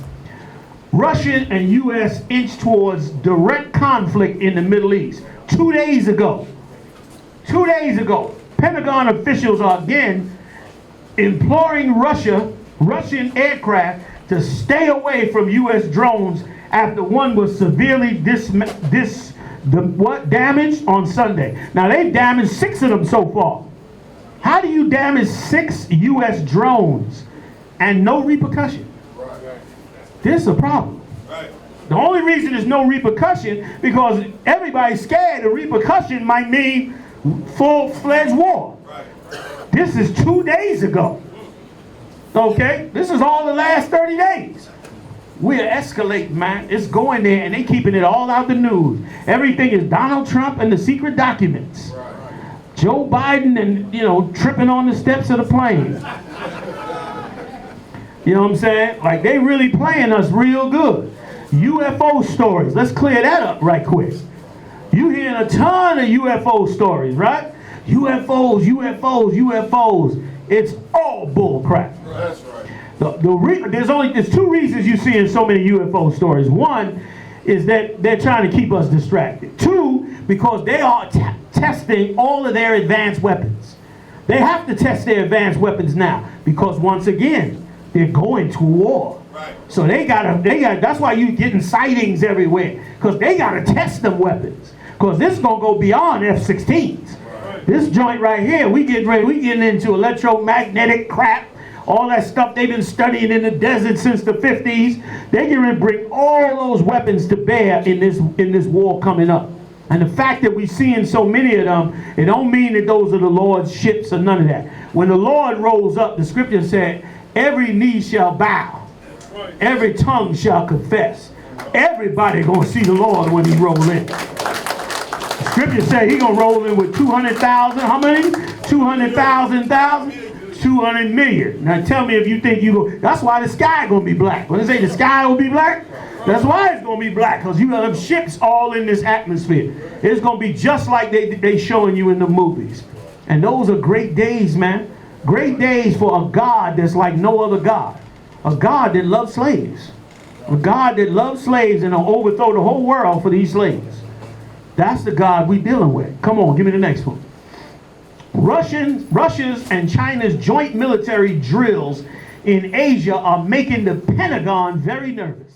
Russia and U.S. inch towards direct conflict in the Middle East. 2 days ago. 2 days ago. Pentagon officials are again imploring Russian aircraft to stay away from U.S. drones after one was severely damaged on Sunday. Now they've damaged 6 of them so far. How do you damage 6 U.S. drones and no repercussion? This is a problem. The only reason there's no repercussion because everybody's scared the repercussion might mean full-fledged war. This is 2 days ago. Okay? This is all the last 30 days. We're escalating, man. It's going there, and they keeping it all out the news. Everything is Donald Trump and the secret documents. Joe Biden and, tripping on the steps of the plane. You know what I'm saying? Like, they really playing us real good. UFO stories. Let's clear that up right quick. You hearing a ton of UFO stories, right? UFOs, UFOs, UFOs. It's all bull crap. That's right. There's 2 reasons you're seeing so many UFO stories. One is that they're trying to keep us distracted. 2, because they are testing all of their advanced weapons. They have to test their advanced weapons now because once again, they're going to war. Right. So they got that's why you're getting sightings everywhere because they got to test them weapons because this is going to go beyond F-16s. Right. This joint right here, we getting into electromagnetic crap, all that stuff they've been studying in the desert since the 50s. They're going to bring all those weapons to bear in this war coming up. And the fact that we're seeing so many of them, it don't mean that those are the Lord's ships or none of that. When the Lord rolls up, the scripture said, every knee shall bow, every tongue shall confess. Everybody gonna see the Lord when he roll in. The scripture said he gonna roll in with 200,000. How many? 200,000. 200 million. Now tell me if you think you go. That's why the sky gonna be black. When they say the sky will be black, that's why it's gonna be black, because you got them ships all in this atmosphere. It's gonna be just like they showing you in the movies. And those are great days, man. Great days for a God that's like no other God. A God that loves slaves. A God that loves slaves and will overthrow the whole world for these slaves. That's the God we dealing with. Come on, give me the next one. Russia's and China's joint military drills in Asia are making the Pentagon very nervous.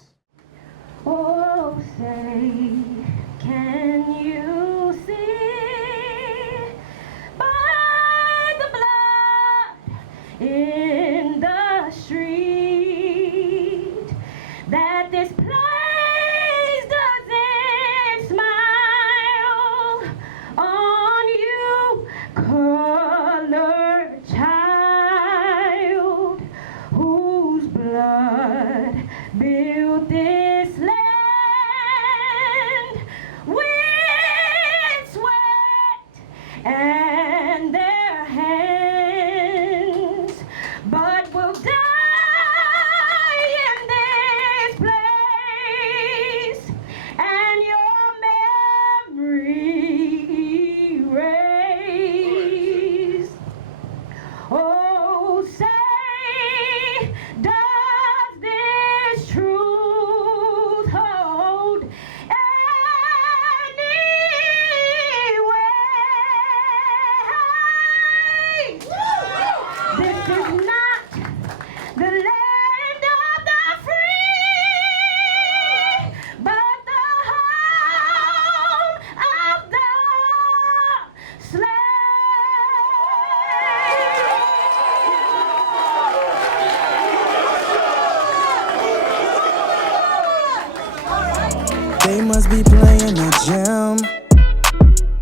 Oh, say, can you see by the blood in the street that this place doesn't smile on you, colored child, whose blood built this land with sweat and their hands, but will die in this place, and your memory erased. Oh, say, does this truth hold any weight? This is not the land of the free, but the home of the They must be playing the gym.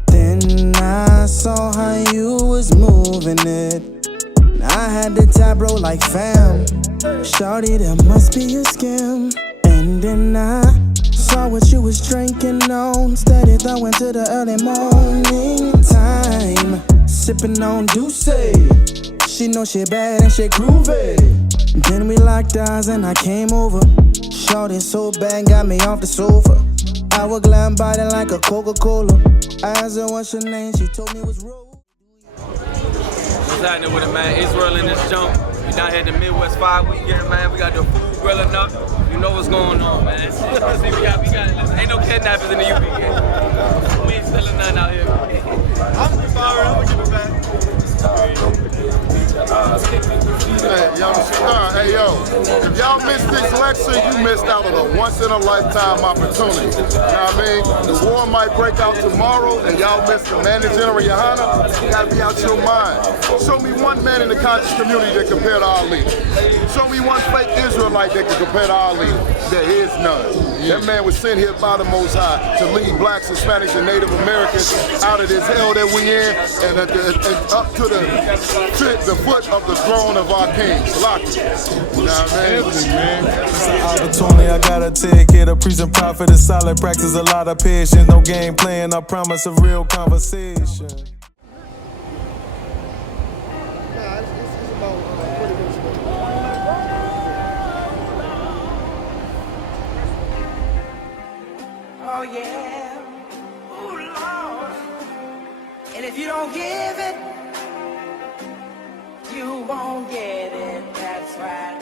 Then I saw how you was moving it. I had to tap bro like fam. Shawty, that must be your skin. And then I saw what you was drinking on. Steady throwing to the early morning time. Sipping on Douce. She know she bad and she groovy. Then we locked eyes and I came over. Shawty so bad, got me off the sofa. I was glad biting like a Coca-Cola. I asked her what's your name, she told me it was Rose. What's happening with it, man? Israel in this jump. We down here in the Midwest 5 weekend, man. We got the food grilling up. You know what's going on, man. See, we got, listen, ain't no kidnappers in the UP game. We ain't selling nothing out here. I'm gonna give it back. Hey, young star, hey yo, if y'all missed this lecture, you missed out on a once-in-a-lifetime opportunity. You know what I mean? The war might break out tomorrow, and y'all missed Commander General Yohana. You gotta be out your mind. Show me one man in the conscious community that compare to our leader. Show me one fake Israelite that can compare to our leader. There is none. That man was sent here by the Most High to lead blacks, Hispanics, and Native Americans out of this hell that we in, and up to the foot of the throne of our kings. Lock it. You know what I mean? Opportunity, I gotta take it. A prison prophet is solid practice, a lot of patience. No game playing, I promise a real conversation. Oh yeah, ooh Lord, and if you don't give it, you won't get it, that's right.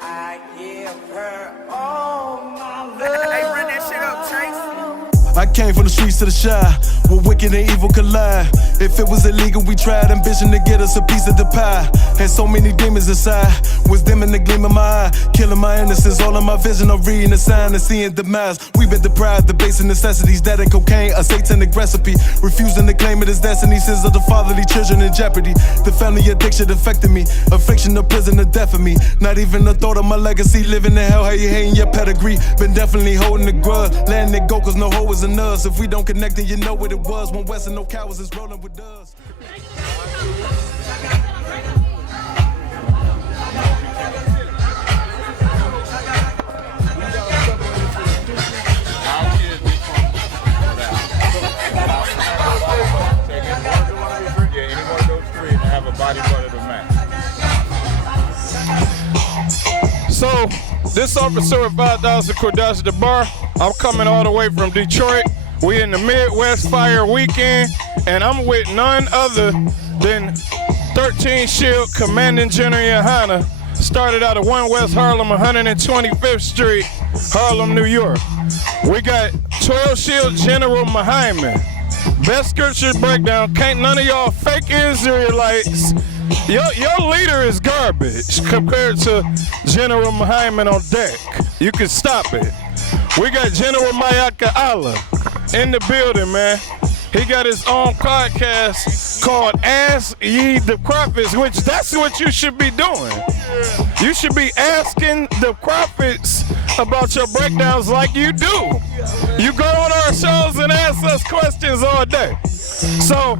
I give her all my love. Hey, run that shit up, Trace. I came from the streets to the shy. where wicked and evil collide. If it was illegal, we tried ambition to get us a piece of the pie. Had so many demons inside, was dim in the gleam of my eye. Killing my innocence, all of my vision of reading the sign and seeing demise. We've been deprived the basic necessities, that and cocaine, a satanic recipe. Refusing to claim it as destiny, sins of the fatherly children in jeopardy. The family addiction affected me, affliction of prison, the death of me. Not even the thought of my legacy, living in hell, how you hating your pedigree. Been definitely holding the grudge, letting it go cause no hoe is in us. If we don't connect then you know what it was, when West and no cowards is rolling with us. So, this officer of 5,000 Kordash DeBar, I'm coming all the way from Detroit. We in the Midwest Fire Weekend, and I'm with none other than 13 Shield Commanding General Yohana. Started out of 1 West Harlem, 125th Street, Harlem, New York. We got 12 Shield General Muhammad. Best scripture breakdown. Can't none of y'all fake Israelites. Your leader is garbage compared to General Muhammad on deck. You can stop it. We got General Mayaka Allah in the building, man. He got his own podcast called Ask Ye the Prophets, which that's what you should be doing. You should be asking the prophets about your breakdowns like you do. You go on our shows and ask us questions all day. So,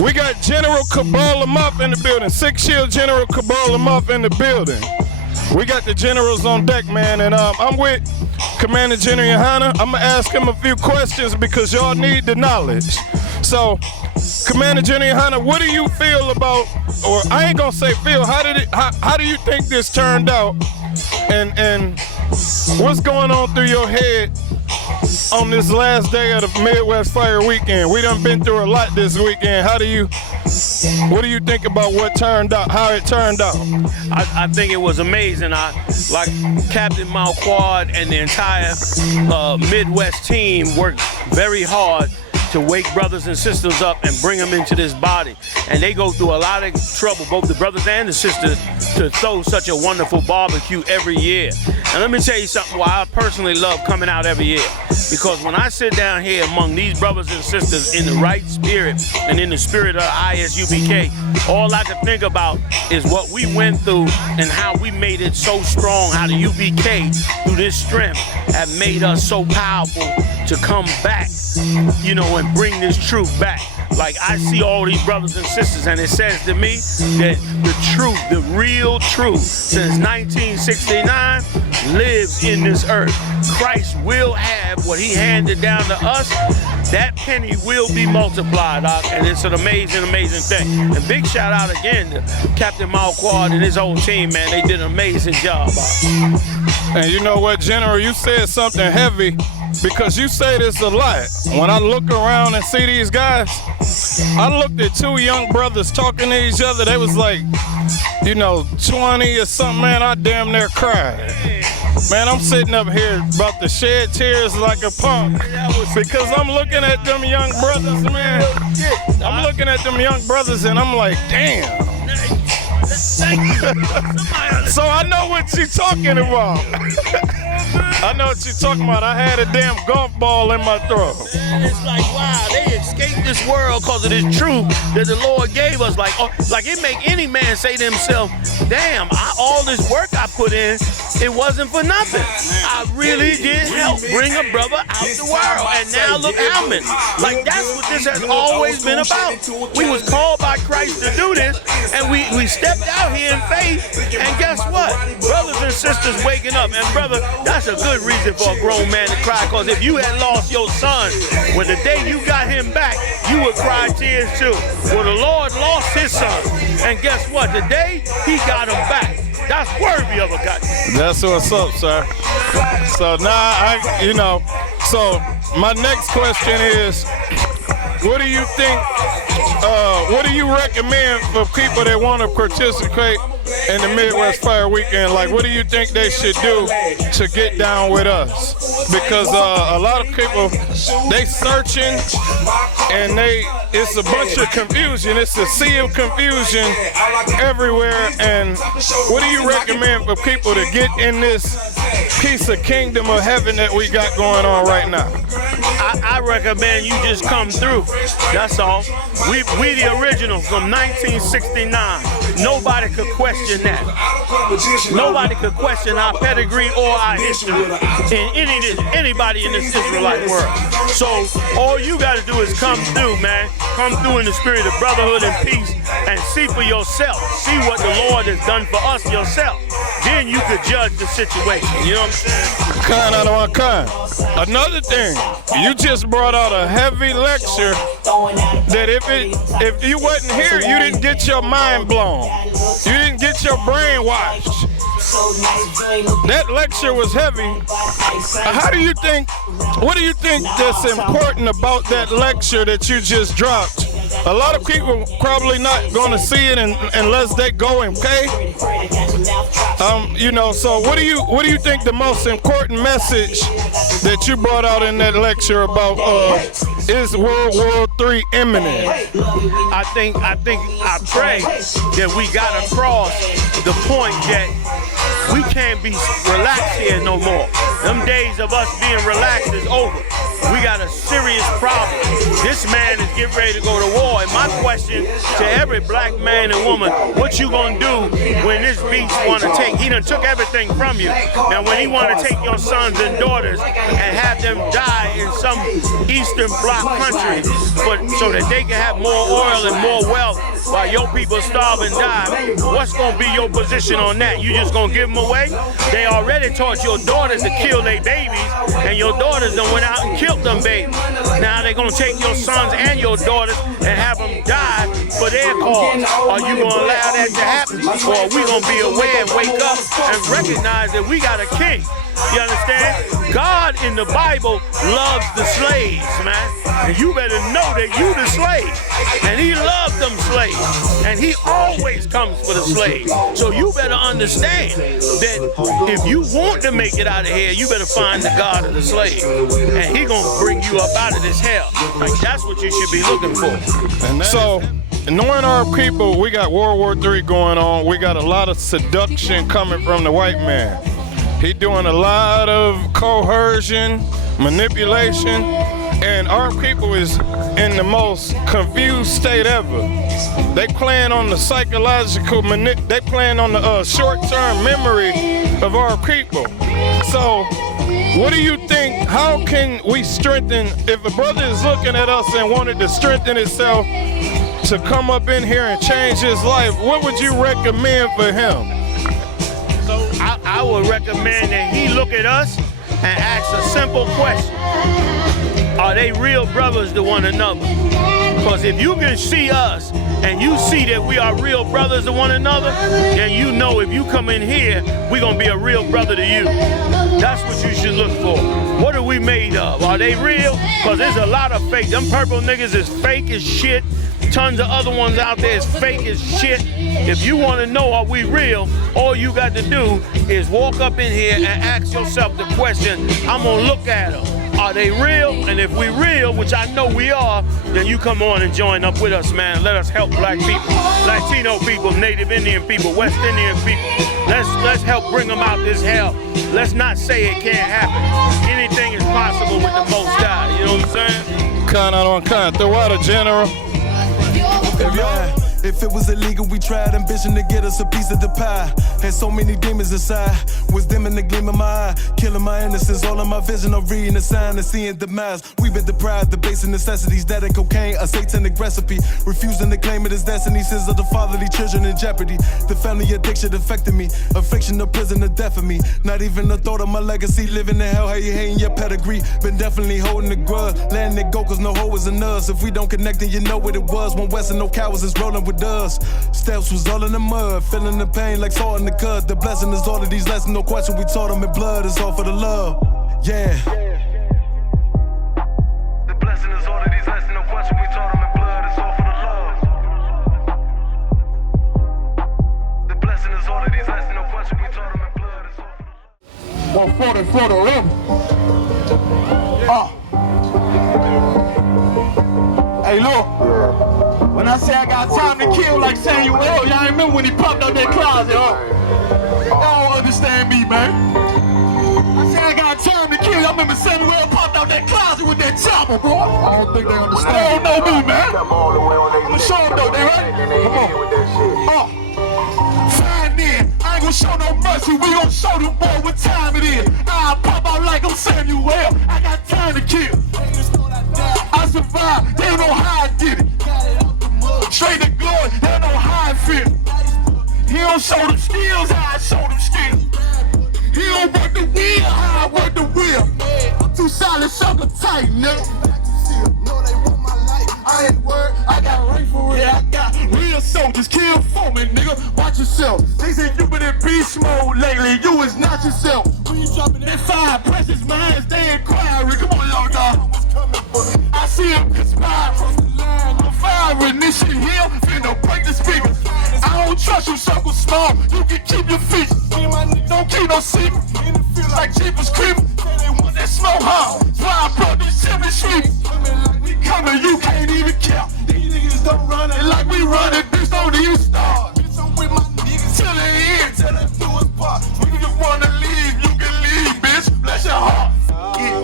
we got General Kabbalah Muff in the building. 6 Shield General Kabbalah Muff in the building. We got the generals on deck, man, and I'm with Commander General Yohana. I'm gonna ask him a few questions because y'all need the knowledge. So, Commander General Yohana, what do you feel about, or I ain't gonna say feel, how do you think this turned out? And what's going on through your head on this last day of the Midwest Fire Weekend? We done been through a lot this weekend. What do you think about what turned out, how it turned out? I think it was amazing. Like Captain Malquad and the entire Midwest team worked very hard to wake brothers and sisters up and bring them into this body. And they go through a lot of trouble, both the brothers and the sisters, to throw such a wonderful barbecue every year. And let me tell you something why I personally love coming out every year. Because when I sit down here among these brothers and sisters in the right spirit and in the spirit of ISUBK, all I can think about is what we went through and how we made it so strong, how the UBK, through this strength, have made us so powerful to come back, you know, and bring this truth back. Like, I see all these brothers and sisters, and it says to me that the truth, the real truth, since 1969, lives in this earth. Christ will have what he handed down to us. That penny will be multiplied, Doc, and it's an amazing, amazing thing. And big shout out again to Captain Malquad and his whole team, man. They did an amazing job, Doc. And you know what, General, you said something heavy, because you say this a lot. When I look around and see these guys, I looked at 2 young brothers talking to each other. They was like, 20 or something, man. I damn near cried. Man, I'm sitting up here about to shed tears like a punk because I'm looking at them young brothers, man. I'm looking at them young brothers and I'm like, damn. So I know what you're talking about. I know what you're talking about. I had a damn golf ball in my throat. And it's like, wow, they escaped this world because of this truth that the Lord gave us. Like it make any man say to himself, damn, all this work I put in, it wasn't for nothing. I really did help bring a brother out the world. And now look how many. Like, that's what this has always been about. We was called by Christ to do this, and we stepped out here in faith, and guess what? Brothers and sisters waking up. And brother, that's a good reason for a grown man to cry, because if you had lost your son, when the day you got him back, you would cry tears too. Well, the Lord lost his son, and guess what? The day he got him back, that's worthy of a God. That's what's up, sir. So now so my next question is, what do you think? What do you recommend for people that want to participate in the Midwest Fire Weekend? Like, what do you think they should do to get down with us? Because a lot of people, they searching, and it's a bunch of confusion. It's a sea of confusion everywhere. And what do you recommend for people to get in this piece of kingdom of heaven that we got going on right now? I recommend you just come through. That's all. We the original from 1969. Nobody could question that. Nobody could question our pedigree or our history in anybody in this Israelite world. So all you got to do is come through, man. Come through in the spirit of brotherhood and peace, and see for yourself. See what the Lord has done for us yourself. Then you could judge the situation. You know what I'm saying? Kind out of my kind. Another thing, you just brought out a heavy lecture that if you wasn't here, you didn't get your mind blown. You didn't get your brain washed. That lecture was heavy. What do you think that's important about that lecture that you just dropped? A lot of people probably not going to see it unless they go and pay. So what do you think the most important message that you brought out in that lecture about is World War III imminent? I pray that we got across the point that we can't be relaxed here no more. Them days of us being relaxed is over. We got a serious problem. This man is getting ready to go to war. And my question to every black man and woman, what you gonna do when this beast wanna take, he done took everything from you. Now when he wanna take your sons and daughters and have them die in some Eastern Bloc country so that they can have more oil and more wealth while your people starve and die, what's gonna be your position on that? You just gonna give them away? They already taught your daughters to kill their babies, and your daughters done went out and killed them babies. Now they're gonna take your sons and your daughters and have them die for their cause. Are you gonna allow that to happen? Or are we gonna be aware and wake up and recognize that we got a king? You understand? God in the Bible loves the slaves, man. And you better know that you the slave. And he loves them slaves. And he always comes for the slaves. So you better understand that if you want to make it out of here, you better find the God of the slave. And he gonna bring you up out of this hell. Like, that's what you should be looking for. So, knowing our people, we got World War III going on. We got a lot of seduction coming from the white man. He doing a lot of coercion, manipulation, and our people is in the most confused state ever. They playing on the psychological, they playing on the short-term memory of our people. So, what do you think, how can we strengthen, if a brother is looking at us and wanted to strengthen himself to come up in here and change his life, what would you recommend for him? So I would recommend that he look at us and ask a simple question. Are they real brothers to one another? Because if you can see us and you see that we are real brothers to one another, then you know if you come in here, we're going to be a real brother to you. That's what you should look for. What are we made of? Are they real? Because there's a lot of fake. Them purple niggas is fake as shit. Tons of other ones out there is fake as shit. If you want to know are we real, all you got to do is walk up in here and ask yourself the question. I'm going to look at them. Are they real? And if we real, which I know we are, then you come on and join up with us, man. Let us help black people, Latino people, Native Indian people, West Indian people. Let's help bring them out this hell. Let's not say it can't happen. Anything is possible with the Most High. You know what I'm saying? Kind on kind. Throw out a general. If it was illegal, we tried ambition to get us a piece of the pie. Had so many demons inside, was them in the gleam of my eye. Killing my innocence, all of my vision of reading the sign and seeing demise. We've been deprived the basic necessities, that and cocaine, a satanic recipe. Refusing to claim it as destiny, sins of the fatherly children in jeopardy. The family addiction affected me, affliction of prison, the death of me. Not even the thought of my legacy, living in hell, how you hating your pedigree. Been definitely holding the grudge, letting it go cause no hoe is in us. If we don't connect then you know what it was, when West and no cowards is rolling with us. Steps was all in the mud, feeling the pain like salt in the cut. The blessing is all of these lessons, no question we taught them in blood. It's all for the love, yeah. The blessing is all of these lessons, no question we taught for the rebel. Hey, look. When I say I got time to kill like Samuel, y'all remember when he popped out that closet, huh? Y'all don't understand me, man. I say I got time to kill. Y'all remember Samuel popped out that closet with that chopper, bro? I don't think they understand. They don't know me, man. I'm gonna show them though, they right? Come on. Fine then. I ain't gonna show no mercy. We gon' show them boy what time it is. I'll pop out like I'm Samuel. I got time to kill. I survived. They don't know how I did it. Straight to glory. They don't know how I feel. He don't show them skills how I show them skills. He don't work the wheel how I work the wheel. I'm too solid, sucker tight, nigga. I ain't worried, I got right for it. Yeah, I got real soldiers, kill for me, nigga. Watch yourself. They said you been in beast mode lately. You is not yourself. When you dropping that fire, precious minds, they inquiring. Come on, young dog. I see him conspire from the line. I'm firing this shit here, finna break the speakers. I don't trust you, circle small. You can keep your features. Don't keep no secret. Like Jeepers Creepers. They want that smoke, huh? That's why I brought this shit in street. We coming, you can't even count. These niggas don't run it like we run it. Bitch, don't even start. Bitch, I'm with my niggas till the end. Till they do us part. If you wanna leave, you can leave, bitch. Bless your heart. Yeah.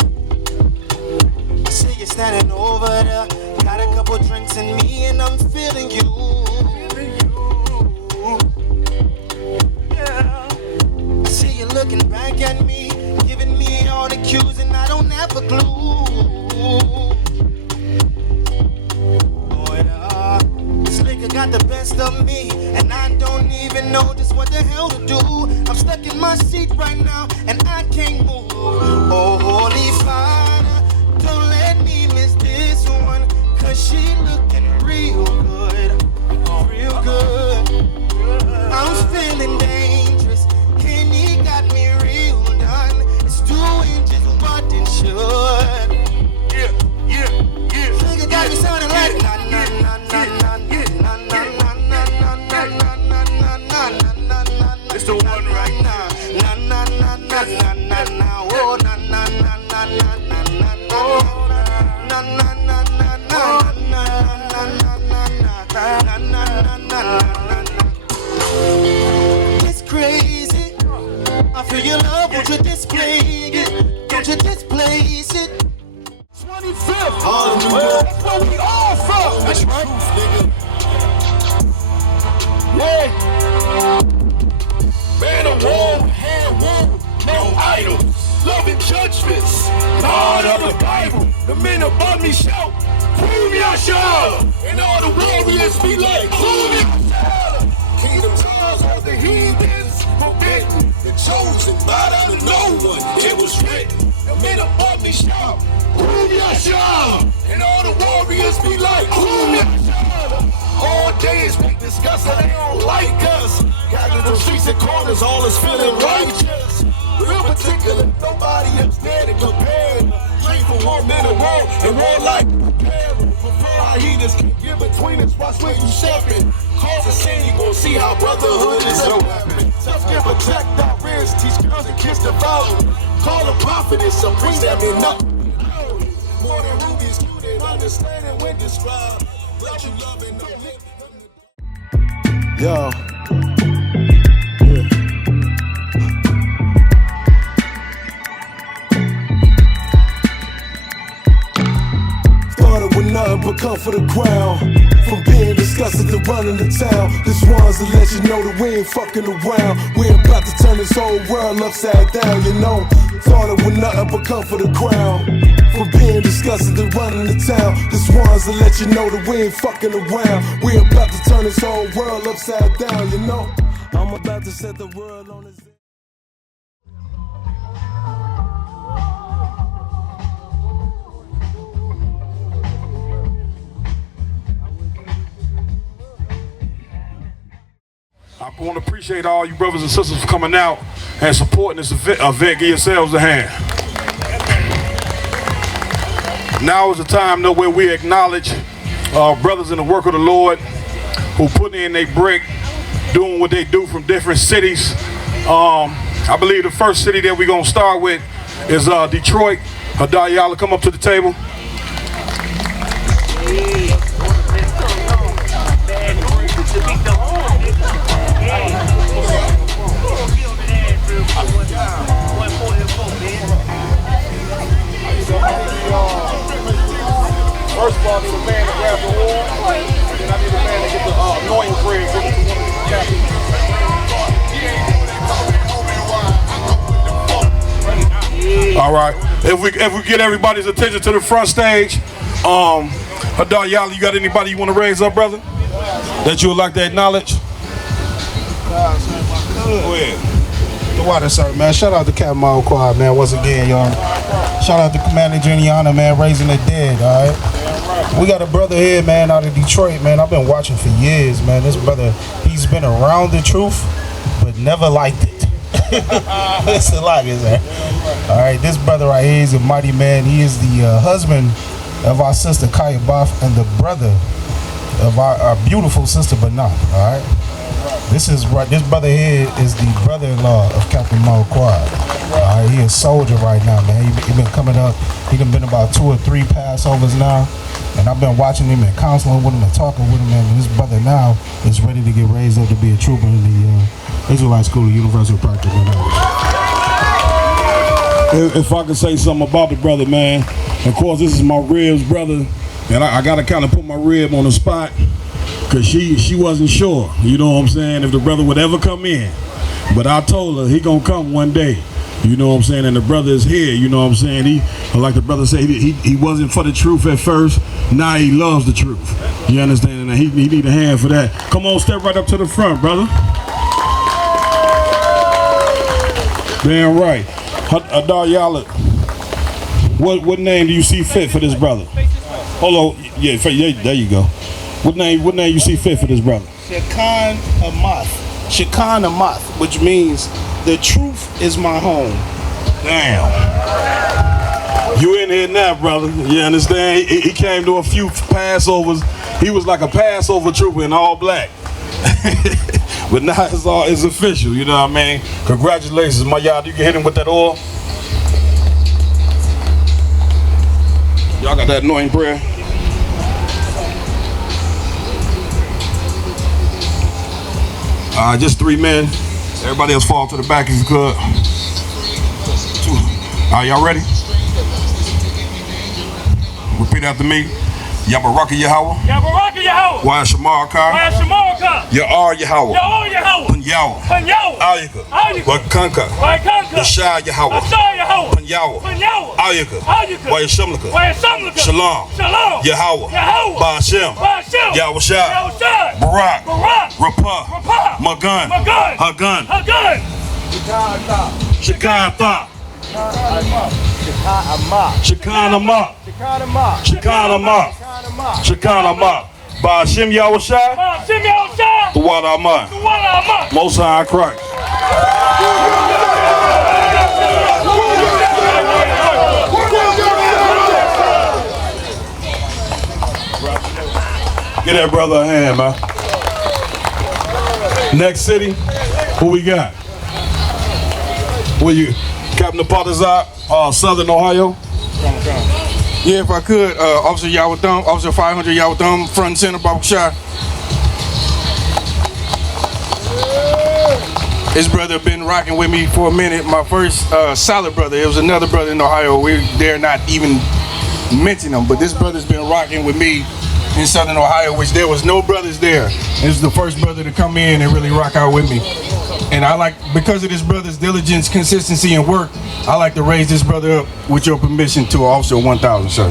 See you standing over there. Got a couple drinks in me and I'm feeling you. Yeah. See you looking back at me, giving me all the cues and I don't have a clue. Oh yeah. This liquor got the best of me and I don't even know just what the hell to do. I'm stuck in my seat right now and I can't move. Oh holy Father, don't let me miss this one, cause she looking real good, real good. I'm feeling dangerous, Kenny got me real done. It's doing just what it should. Yeah, yeah, yeah. Nigga got me sounding like na na na na na na na na na na na na. It's the one right now. Na na na na na na na. Oh na na na na na na na. Oh na na na na na na na na na. It's crazy. I feel your love, won't you display it? Don't you displace it? 25th. That's where we all from. That's right. Yeah. Man of war, hand war, no idols. Loving judgments. God of the Bible. The men above me shout, Kum Yasha. And all the warriors be like, Kum Yasha. Kingdoms ours, all the heathens forbidden. The chosen, not out of no one. It was written. The men above me shout, Kum Yasha. And all the warriors be like, Kum Yasha. All day is we discuss how they don't like us. Got to the streets and corners, all is feeling righteous. Real particular, nobody else there to compare. Train for war, men of war, and war like prepare. Prepare our heathens, get between us, watch where you stepping. Cause a sin, you gon' see how brotherhood is a weapon. Self-care, protect our rears, teach girls and kids to follow. Call a prophet, it's a priest that mean nothing. More than rubies, you didn't understand it when described. But you love it, no hit. Yo. Started with nothing but come for the crown. From being disgusted to running the town. This one's to let you know that we ain't fucking around. We about to turn this whole world upside down, you know. Started with nothing but come for the crown. From being disgusted to running the town. This one's to let you know that we ain't fucking around. We about to turn this whole world upside down, you know. I'm about to set the world on its... I want to appreciate all you brothers and sisters for coming out and supporting this event. Give yourselves a hand. Now is the time though where we acknowledge our brothers in the work of the Lord who put in their brick, doing what they do from different cities. I believe the first city that we're gonna start with is Detroit. Hadar Yala, come up to the table. First of all, I need a man to grab the wall, and then I need a man to get the anointing bread. Give it to one of the captains. All right. If we get everybody's attention to the front stage, Hadar Yala, you got anybody you want to raise up, brother? That you would like to acknowledge? Go ahead. The water, sir, man. Shout out to Captain Mile Quad, man. Once again, y'all. Shout out to Commander Giuliana, man, raising the dead, all right? We got a brother here, man, out of Detroit, man. I've been watching for years, man. This brother, he's been around the truth, but never liked it. It's a lot, is that? All right, this brother right here is a mighty man. He is the husband of our sister Kaya Boff and the brother of our beautiful sister Banat, all right? This brother here is the brother-in-law of Captain Mile Quad. He is a soldier right now, man. He been coming up. He done been about 2 or 3 Passovers now. And I've been watching him and counseling with him and talking with him. And this brother now is ready to get raised up to be a trooper in the Israelite School of Universal Practice. If I could say something about the brother, man. Of course, this is my ribs brother. And I got to kind of put my rib on the spot. Because she wasn't sure, you know what I'm saying, if the brother would ever come in. But I told her he gonna come one day, you know what I'm saying, and the brother is here, you know what I'm saying. He, like the brother said, he wasn't for the truth at first, now he loves the truth. You understand? And he need a hand for that. Come on, step right up to the front, brother. Damn right. Hadar Yala, what name do you see fit for this brother? Hold on, yeah, there you go. What name you see fit for this brother? Shekan Amath, which means the truth is my home. Damn. You in here now, brother. You understand? He came to a few Passovers. He was like a Passover trooper in all black. But now it's official, you know what I mean? Congratulations, my y'all. You can hit him with that oil. Y'all got that anointing prayer? Just 3 men. Everybody else fall to the back if you could. Are y'all ready? Repeat after me. Yabaraka Yahweh. Yabaraka Yahweh. Wa Shamaraka. Wa Shamaraka. Ya'ar Yahweh. Ya'ar Yahweh. Punyawa. Punyawa. Ayaka. Ayaka. Wa Kanka. Wa Kanka. Yashai Yahweh. Yashai Yahweh. Punyawa. Punyawa. Ayaka. Ayaka. Wa Yashamlaka. Wa Yashamlaka. Shalom. Shalom. Yahweh. Yahweh. Ba'ashem. Ba'ashem. Yahushai. Yahushai. Barak. Barak. Rapah. Rapah. Magun. Magun. Hagun. Hagun. Shekan Tha. Shekan Amath. Shekan Amath. Ba'ashem Yahushai. Ba'ashem Yahushai. Thawad Aman. Thawad Aman. Most High Christ. Get that brother a hand, man. Next city, who we got? Where you? Captain Apatazat, Southern Ohio. Yeah, if I could, Officer Yawatham, Officer 500 Yawatham, front and center, Babushai. His brother been rocking with me for a minute. My first solid brother, it was another brother in Ohio. We dare not even mention him, but this brother's been rocking with me in Southern Ohio, which there was no brothers there. This is the first brother to come in and really rock out with me. And I like, because of this brother's diligence, consistency, and work, I like to raise this brother up with your permission to Officer 1000, sir.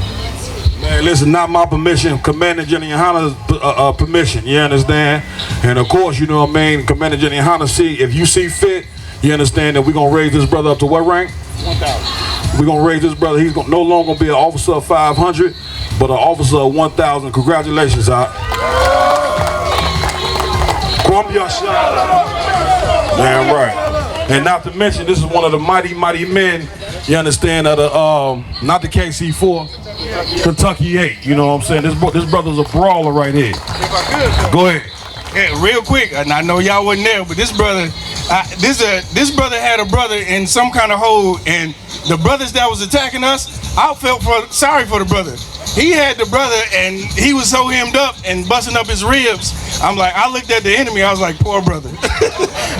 Man, listen, not my permission, Commander General Yohana's permission, you understand? And of course, you know what I mean, Commander General Yohana, if you see fit, you understand that we're going to raise this brother up to what rank? 1000. We're going to raise this brother, he's no longer going to be an officer of 500, but an officer of 1000. Congratulations, Hot. Damn right. And not to mention, this is one of the mighty, mighty men, you understand, of the, not the KC4, Kentucky 8, you know what I'm saying? This brother's a brawler right here. If I could, sir. Go ahead. Yeah, real quick, and I know y'all wasn't there, but this brother This brother had a brother in some kind of hole, and the brothers that was attacking us, I felt sorry for the brother. He had the brother, and he was so hemmed up and busting up his ribs. I'm like, I looked at the enemy, I was like, poor brother.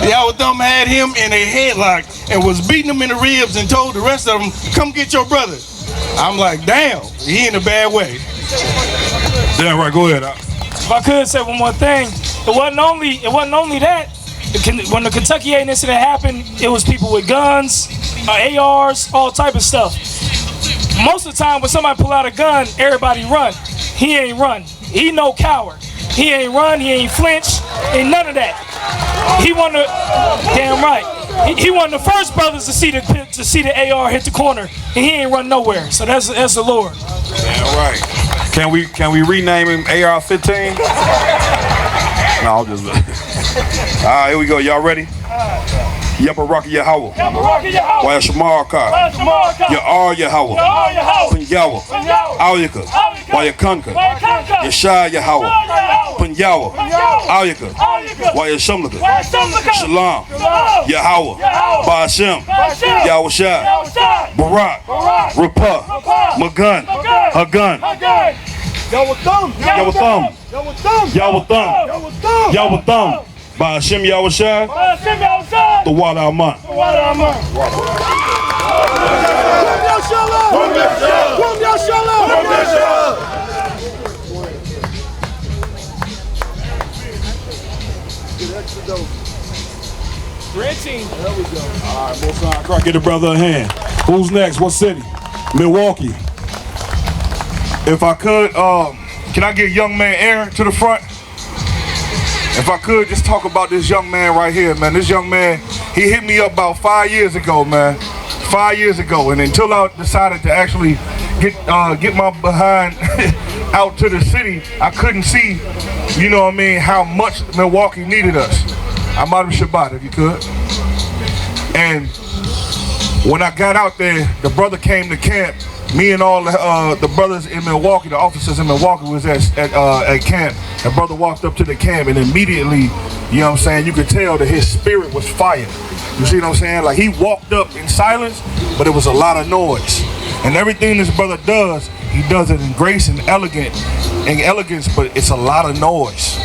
Yahweh Thumb had him in a headlock and was beating him in the ribs and told the rest of them, come get your brother. I'm like, damn, he in a bad way. Damn right, go ahead. If I could say one more thing, it wasn't only that. When the Kentucky 8 incident happened, it was people with guns, ARs, all type of stuff. Most of the time, when somebody pull out a gun, everybody run. He ain't run. He no coward. He ain't run. He ain't flinch. Ain't none of that. He one of damn right. He one of the first brothers to see the AR hit the corner, and he ain't run nowhere. So that's the Lord. Damn right. Can we rename him AR-15? No, I'll just. All right, here we go. Y'all ready? Yabaraka Yahweh. Waya Shamaraka. Ya'ar Yahweh. Punyawa. Auyaka. Waya Kanka. Yashai Yahweh. Punyawa. Auyaka. Waya Shamlaka. Shalom. Yahweh. Ba'ashem. Yahushua. Barak. Rapah. Magun. Hagun. Yahweh Thumb. Yahweh Thumb. Yahweh Thumb. Yahweh Thumb. Ba'ashem Yahushua. The water Aman. Red team. There we go. All right, Most High Christ, get the brother a hand. Who's next? What city? Milwaukee. If I could, can I get young man Aaron to the front? If I could just talk about this young man right here, man. This young man, he hit me up about 5 years ago, man. 5 years ago, and until I decided to actually get my behind out to the city, I couldn't see, you know what I mean, how much Milwaukee needed us. I'm out of Shabbat, if you could. And when I got out there, the brother came to camp. Me and all the brothers in Milwaukee, the officers in Milwaukee was at camp. The brother walked up to the camp and immediately, you know what I'm saying, you could tell that his spirit was fire. You see what I'm saying? Like he walked up in silence, but it was a lot of noise. And everything this brother does, he does it in grace and elegance, but it's a lot of noise.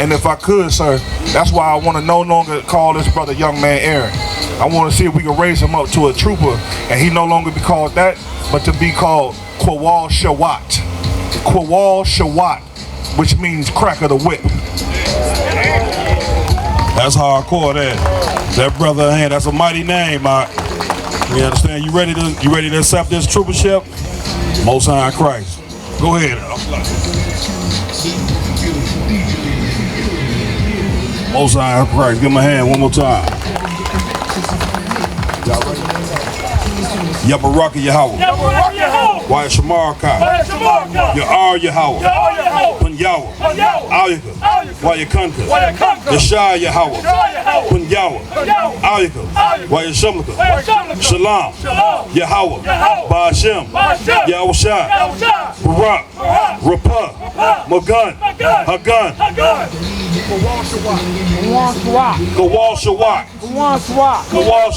And if I could, sir, that's why I want to no longer call this brother young man Aaron. I want to see if we can raise him up to a trooper, and he no longer be called that, but to be called Kwawal Shawat. Kwawal Shawat, which means crack of the whip. That's hardcore, that brother hand. That's a mighty name, Mark. You understand? You ready to accept this troopership? Most High Christ. Go ahead. Most High Christ. Give him a hand one more time. Yabaraka Yahweh. Waya Shamaraka. Ya'ar Yahweh. Punyawa. Auyaka. Waya Kanka. Yashai Yahweh. Punyawa. Auyaka. Waya Shamlaka. Shalom. Yahweh. Ba'ashem. Yahushua. Barak. Rapah. Magun. Hagun. Kawal Shawat. Kawal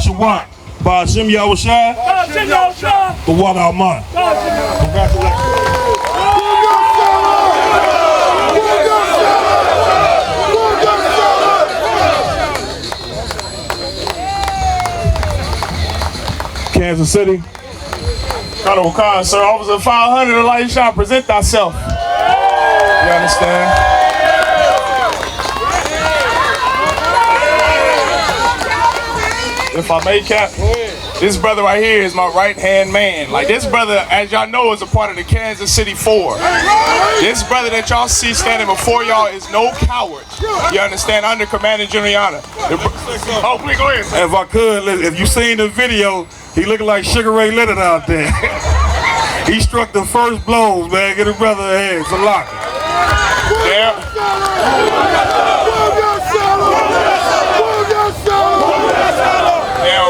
Shawat. Ba'ashem Yahushua. The water Aman. Congratulations. Kansas City. Colonel Khan, sir, Officer 500, the light shot, present thyself. You understand? If I may, Cap, this brother right here is my right-hand man. Like, this brother, as y'all know, is a part of the Kansas City 4. This brother that y'all see standing before y'all is no coward. You understand? Under Commander Juliana. Oh, please go ahead, sir. If I could, if you seen the video, he looking like Sugar Ray Leonard out there. He struck the first blows, man. Get his brother a hand. It's a lock. Yeah,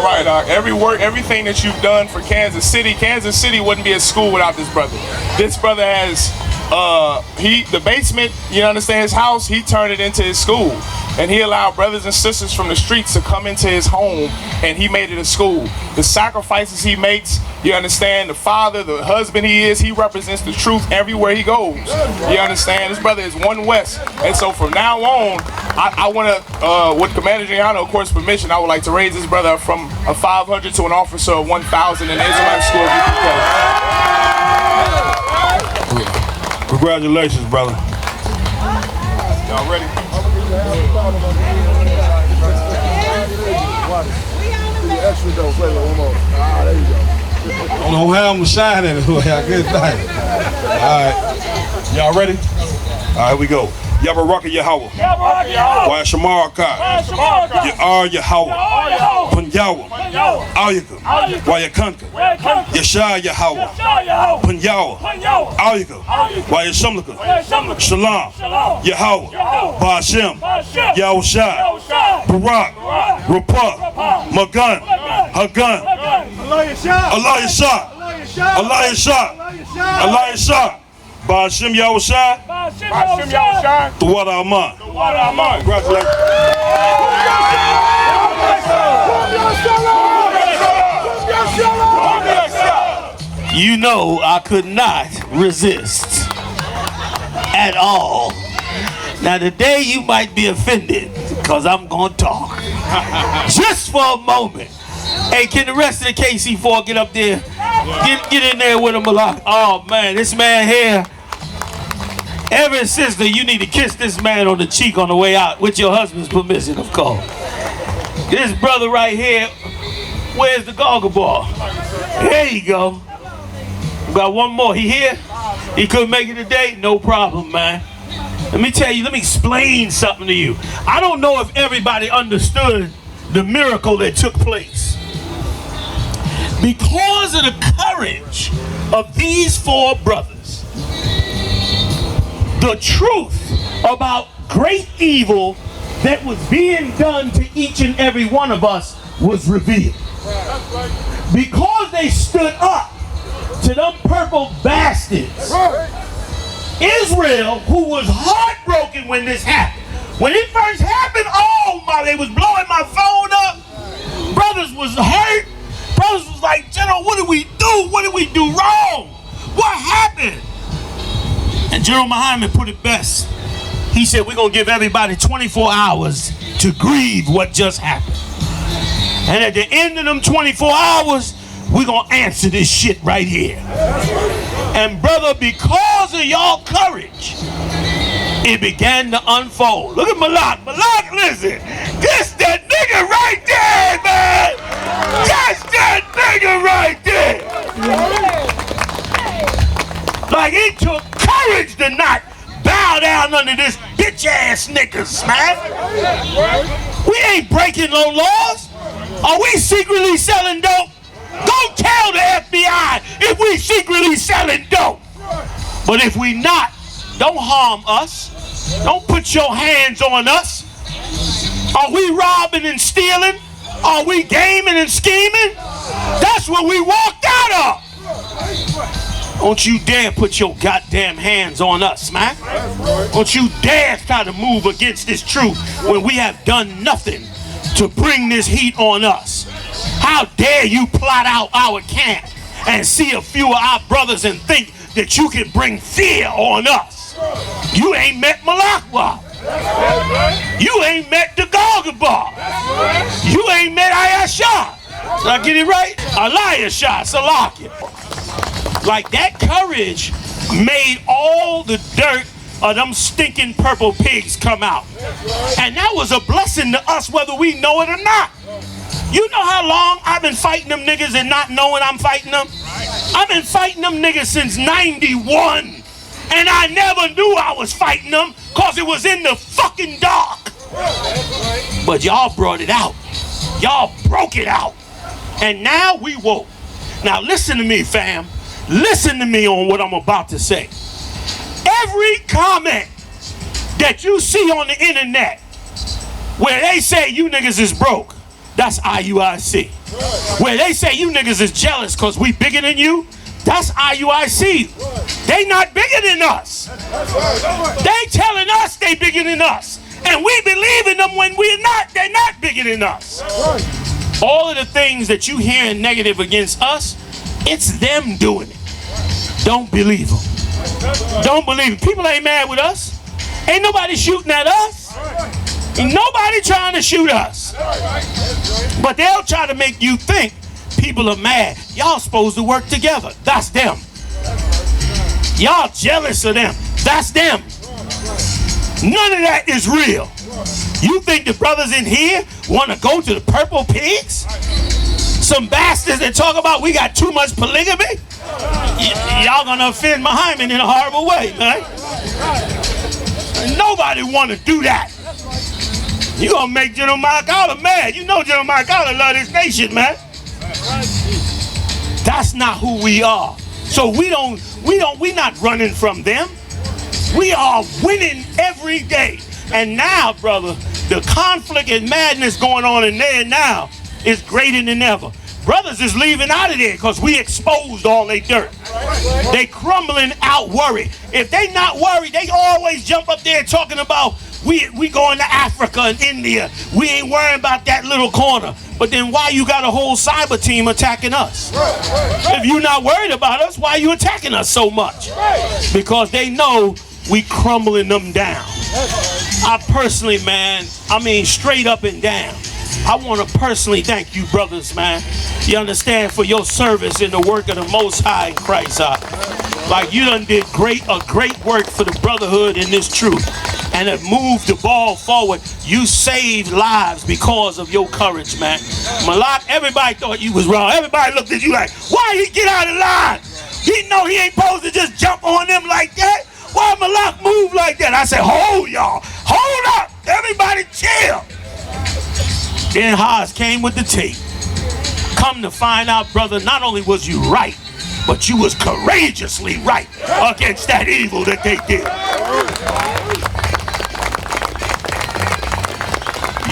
right, Doc. Everything that you've done for Kansas City wouldn't be a school without this brother. This brother has, the basement, you understand, his house, he turned it into his school. and he allowed brothers and sisters from the streets to come into his home, and he made it a school. The sacrifices he makes, you understand, the father, the husband he is, he represents the truth everywhere he goes. You understand? This brother is One West. And so from now on, I want to, with Commander Giuliano, of course, permission, I would like to raise this brother up from a 500 to an officer of 1,000 in the Israelite School of UPK. Congratulations, brother. Y'all ready? I don't know how I'm shining. Good night. All right. Y'all ready? All right, we go. Yabaraka Yahweh. Wa Shamaraka. Yar Yahweh. Punyawa. Alyaka. Wa Yakanka. Yashar Yahweh. Punyawa. Alyaka. Wa Yashamlaka. Shalom. Yahweh. Ba'ashem. Yahushua. Barak. Rapah. Magan. Hagan. Allah Yashar. Allah Yashar. Allah Yashar. Ba'ashem Yahushua. The water Aman. Congratulations. You know I could not resist at all. Now today you might be offended because I'm going to talk. Just for a moment. Hey, can the rest of the KC4 get up there? Get in there with him a lot. Oh man, this man here. Every sister, you need to kiss this man on the cheek on the way out, with your husband's permission, of course. This brother right here, where's the goggle ball? There you go. We got one more. He here? He couldn't make it today? No problem, man. Let me tell you, let me explain something to you. I don't know if everybody understood the miracle that took place. Because of the courage of these four brothers, the truth about great evil that was being done to each and every one of us was revealed. Because they stood up to them purple bastards, Israel, who was heartbroken when this happened. When it first happened, oh my, they was blowing my phone up. Brothers was hurt. Brothers was like, General, what did we do? What did we do wrong? What happened? And General Muhammad put it best. He said, we're going to give everybody 24 hours to grieve what just happened. And at the end of them 24 hours, we're going to answer this shit right here. And brother, because of y'all courage, it began to unfold. Look at Malak. Malak, listen. This that nigga right there, man. That's that nigga right there. Like, it took courage to not bow down under this bitch ass niggas, man. We ain't breaking no laws. Are we secretly selling dope? Don't tell the FBI if we secretly selling dope. But if we not, don't harm us. Don't put your hands on us. Are we robbing and stealing? Are we gaming and scheming? That's what we walked out of. Don't you dare put your goddamn hands on us, man. Don't you dare try to move against this truth when we have done nothing to bring this heat on us. How dare you plot out our camp and see a few of our brothers and think that you can bring fear on us. You ain't met Malakwa. You ain't met the Golgotha. You ain't met Ayashah. Did I get it right? Eliashah, Salakia. Like, that courage made all the dirt of them stinking purple pigs come out. And that was a blessing to us whether we know it or not. You know how long I've been fighting them niggas and not knowing I'm fighting them? I've been fighting them niggas since 91. And I never knew I was fighting them because it was in the fucking dark. But y'all brought it out. Y'all broke it out. And now we woke. Now listen to me, fam. Listen to me on what I'm about to say. Every comment that you see on the internet where they say you niggas is broke, that's IUIC. Where they say you niggas is jealous because we bigger than you, that's IUIC. They not bigger than us. They telling us they bigger than us. And we believe in them when we're not. They're not bigger than us. All of the things that you hearing negative against us, it's them doing it. Don't believe them. Don't believe them. People ain't mad with us. Ain't nobody shooting at us. Ain't nobody trying to shoot us. But they'll try to make you think people are mad. Y'all supposed to work together. That's them. Y'all jealous of them. That's them. None of that is real. You think the brothers in here want to go to the Purple Pigs? Some bastards that talk about we got too much polygamy? Y'all gonna offend Muhammad in a horrible way, man. Nobody want to do that. You gonna make General Maikala mad. You know General Maikala love this nation, man. That's not who we are. So we not running from them. We are winning every day. And now, brother, the conflict and madness going on in there now is greater than ever. Brothers is leaving out of there because we exposed all their dirt. They crumbling out worried. If they not worried, they always jump up there talking about we going to Africa and India. We ain't worrying about that little corner. But then why you got a whole cyber team attacking us? If you're not worried about us, why are you attacking us so much? Because they know we crumbling them down. I personally, man, I mean straight up and down, I want to personally thank you brothers, man. You understand, for your service in the work of the Most High in Christ. Like you done did a great work for the brotherhood in this truth. And have moved the ball forward. You saved lives because of your courage, man. Malak, everybody thought you was wrong. Everybody looked at you like, why he get out of line? He know he ain't supposed to just jump on them like that. Why Malak move like that? I said, hold y'all. Hold up. Everybody chill. Then Haas came with the tape. Come to find out, brother, not only was you right, but you was courageously right against that evil that they did.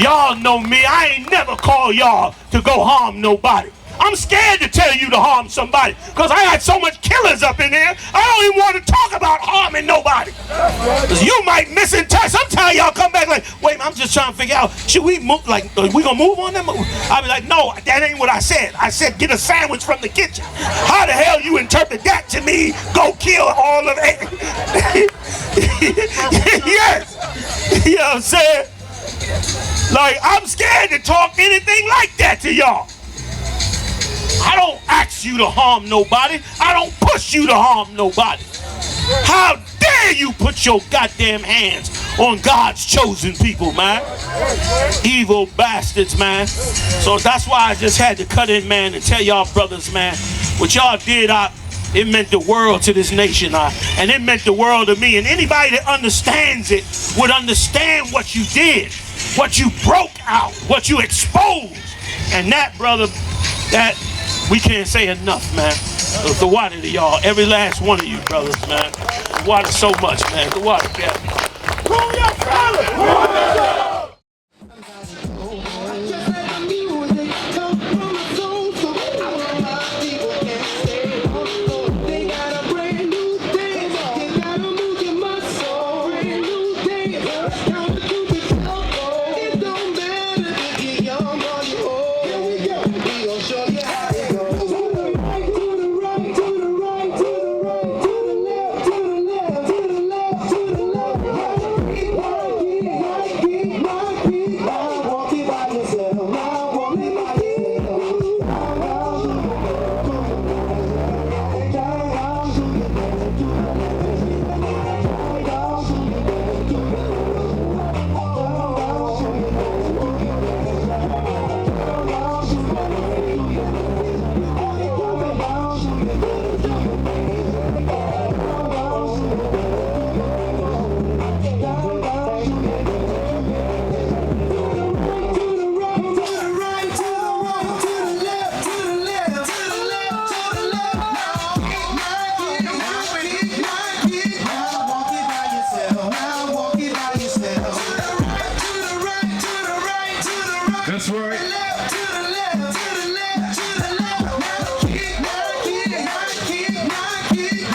Y'all know me. I ain't never call y'all to go harm nobody. I'm scared to tell you to harm somebody because I got so much killers up in there. I don't even want to talk about harming nobody. Because you might miss in touch. Sometimes y'all come back like, wait, I'm just trying to figure out, should we move, like, we gonna move on them? I'll be like, no, that ain't what I said. I said get a sandwich from the kitchen. How the hell you interpret that to me? Go kill all of it. Yes. You know what I'm saying? Like, I'm scared to talk anything like that to y'all. I don't ask you to harm nobody. I don't push you to harm nobody. How dare you put your goddamn hands on God's chosen people, man? Evil bastards, man. So that's why I just had to cut in, man, and tell y'all brothers, man, what y'all did, it meant the world to this nation, and it meant the world to me. And anybody that understands it would understand what you did, what you broke out, what you exposed. And that, brother, that we can't say enough, man. The water to y'all, every last one of you brothers, man. The water so much, man. The water, yeah.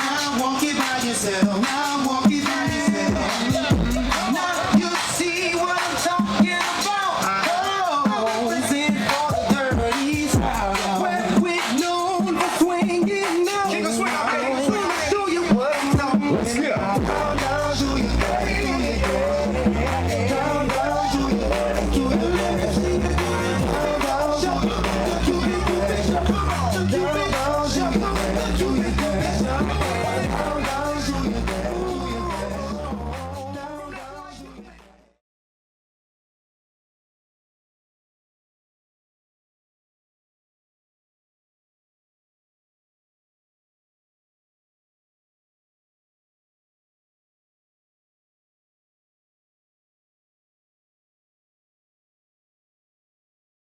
Now walk it by yourself.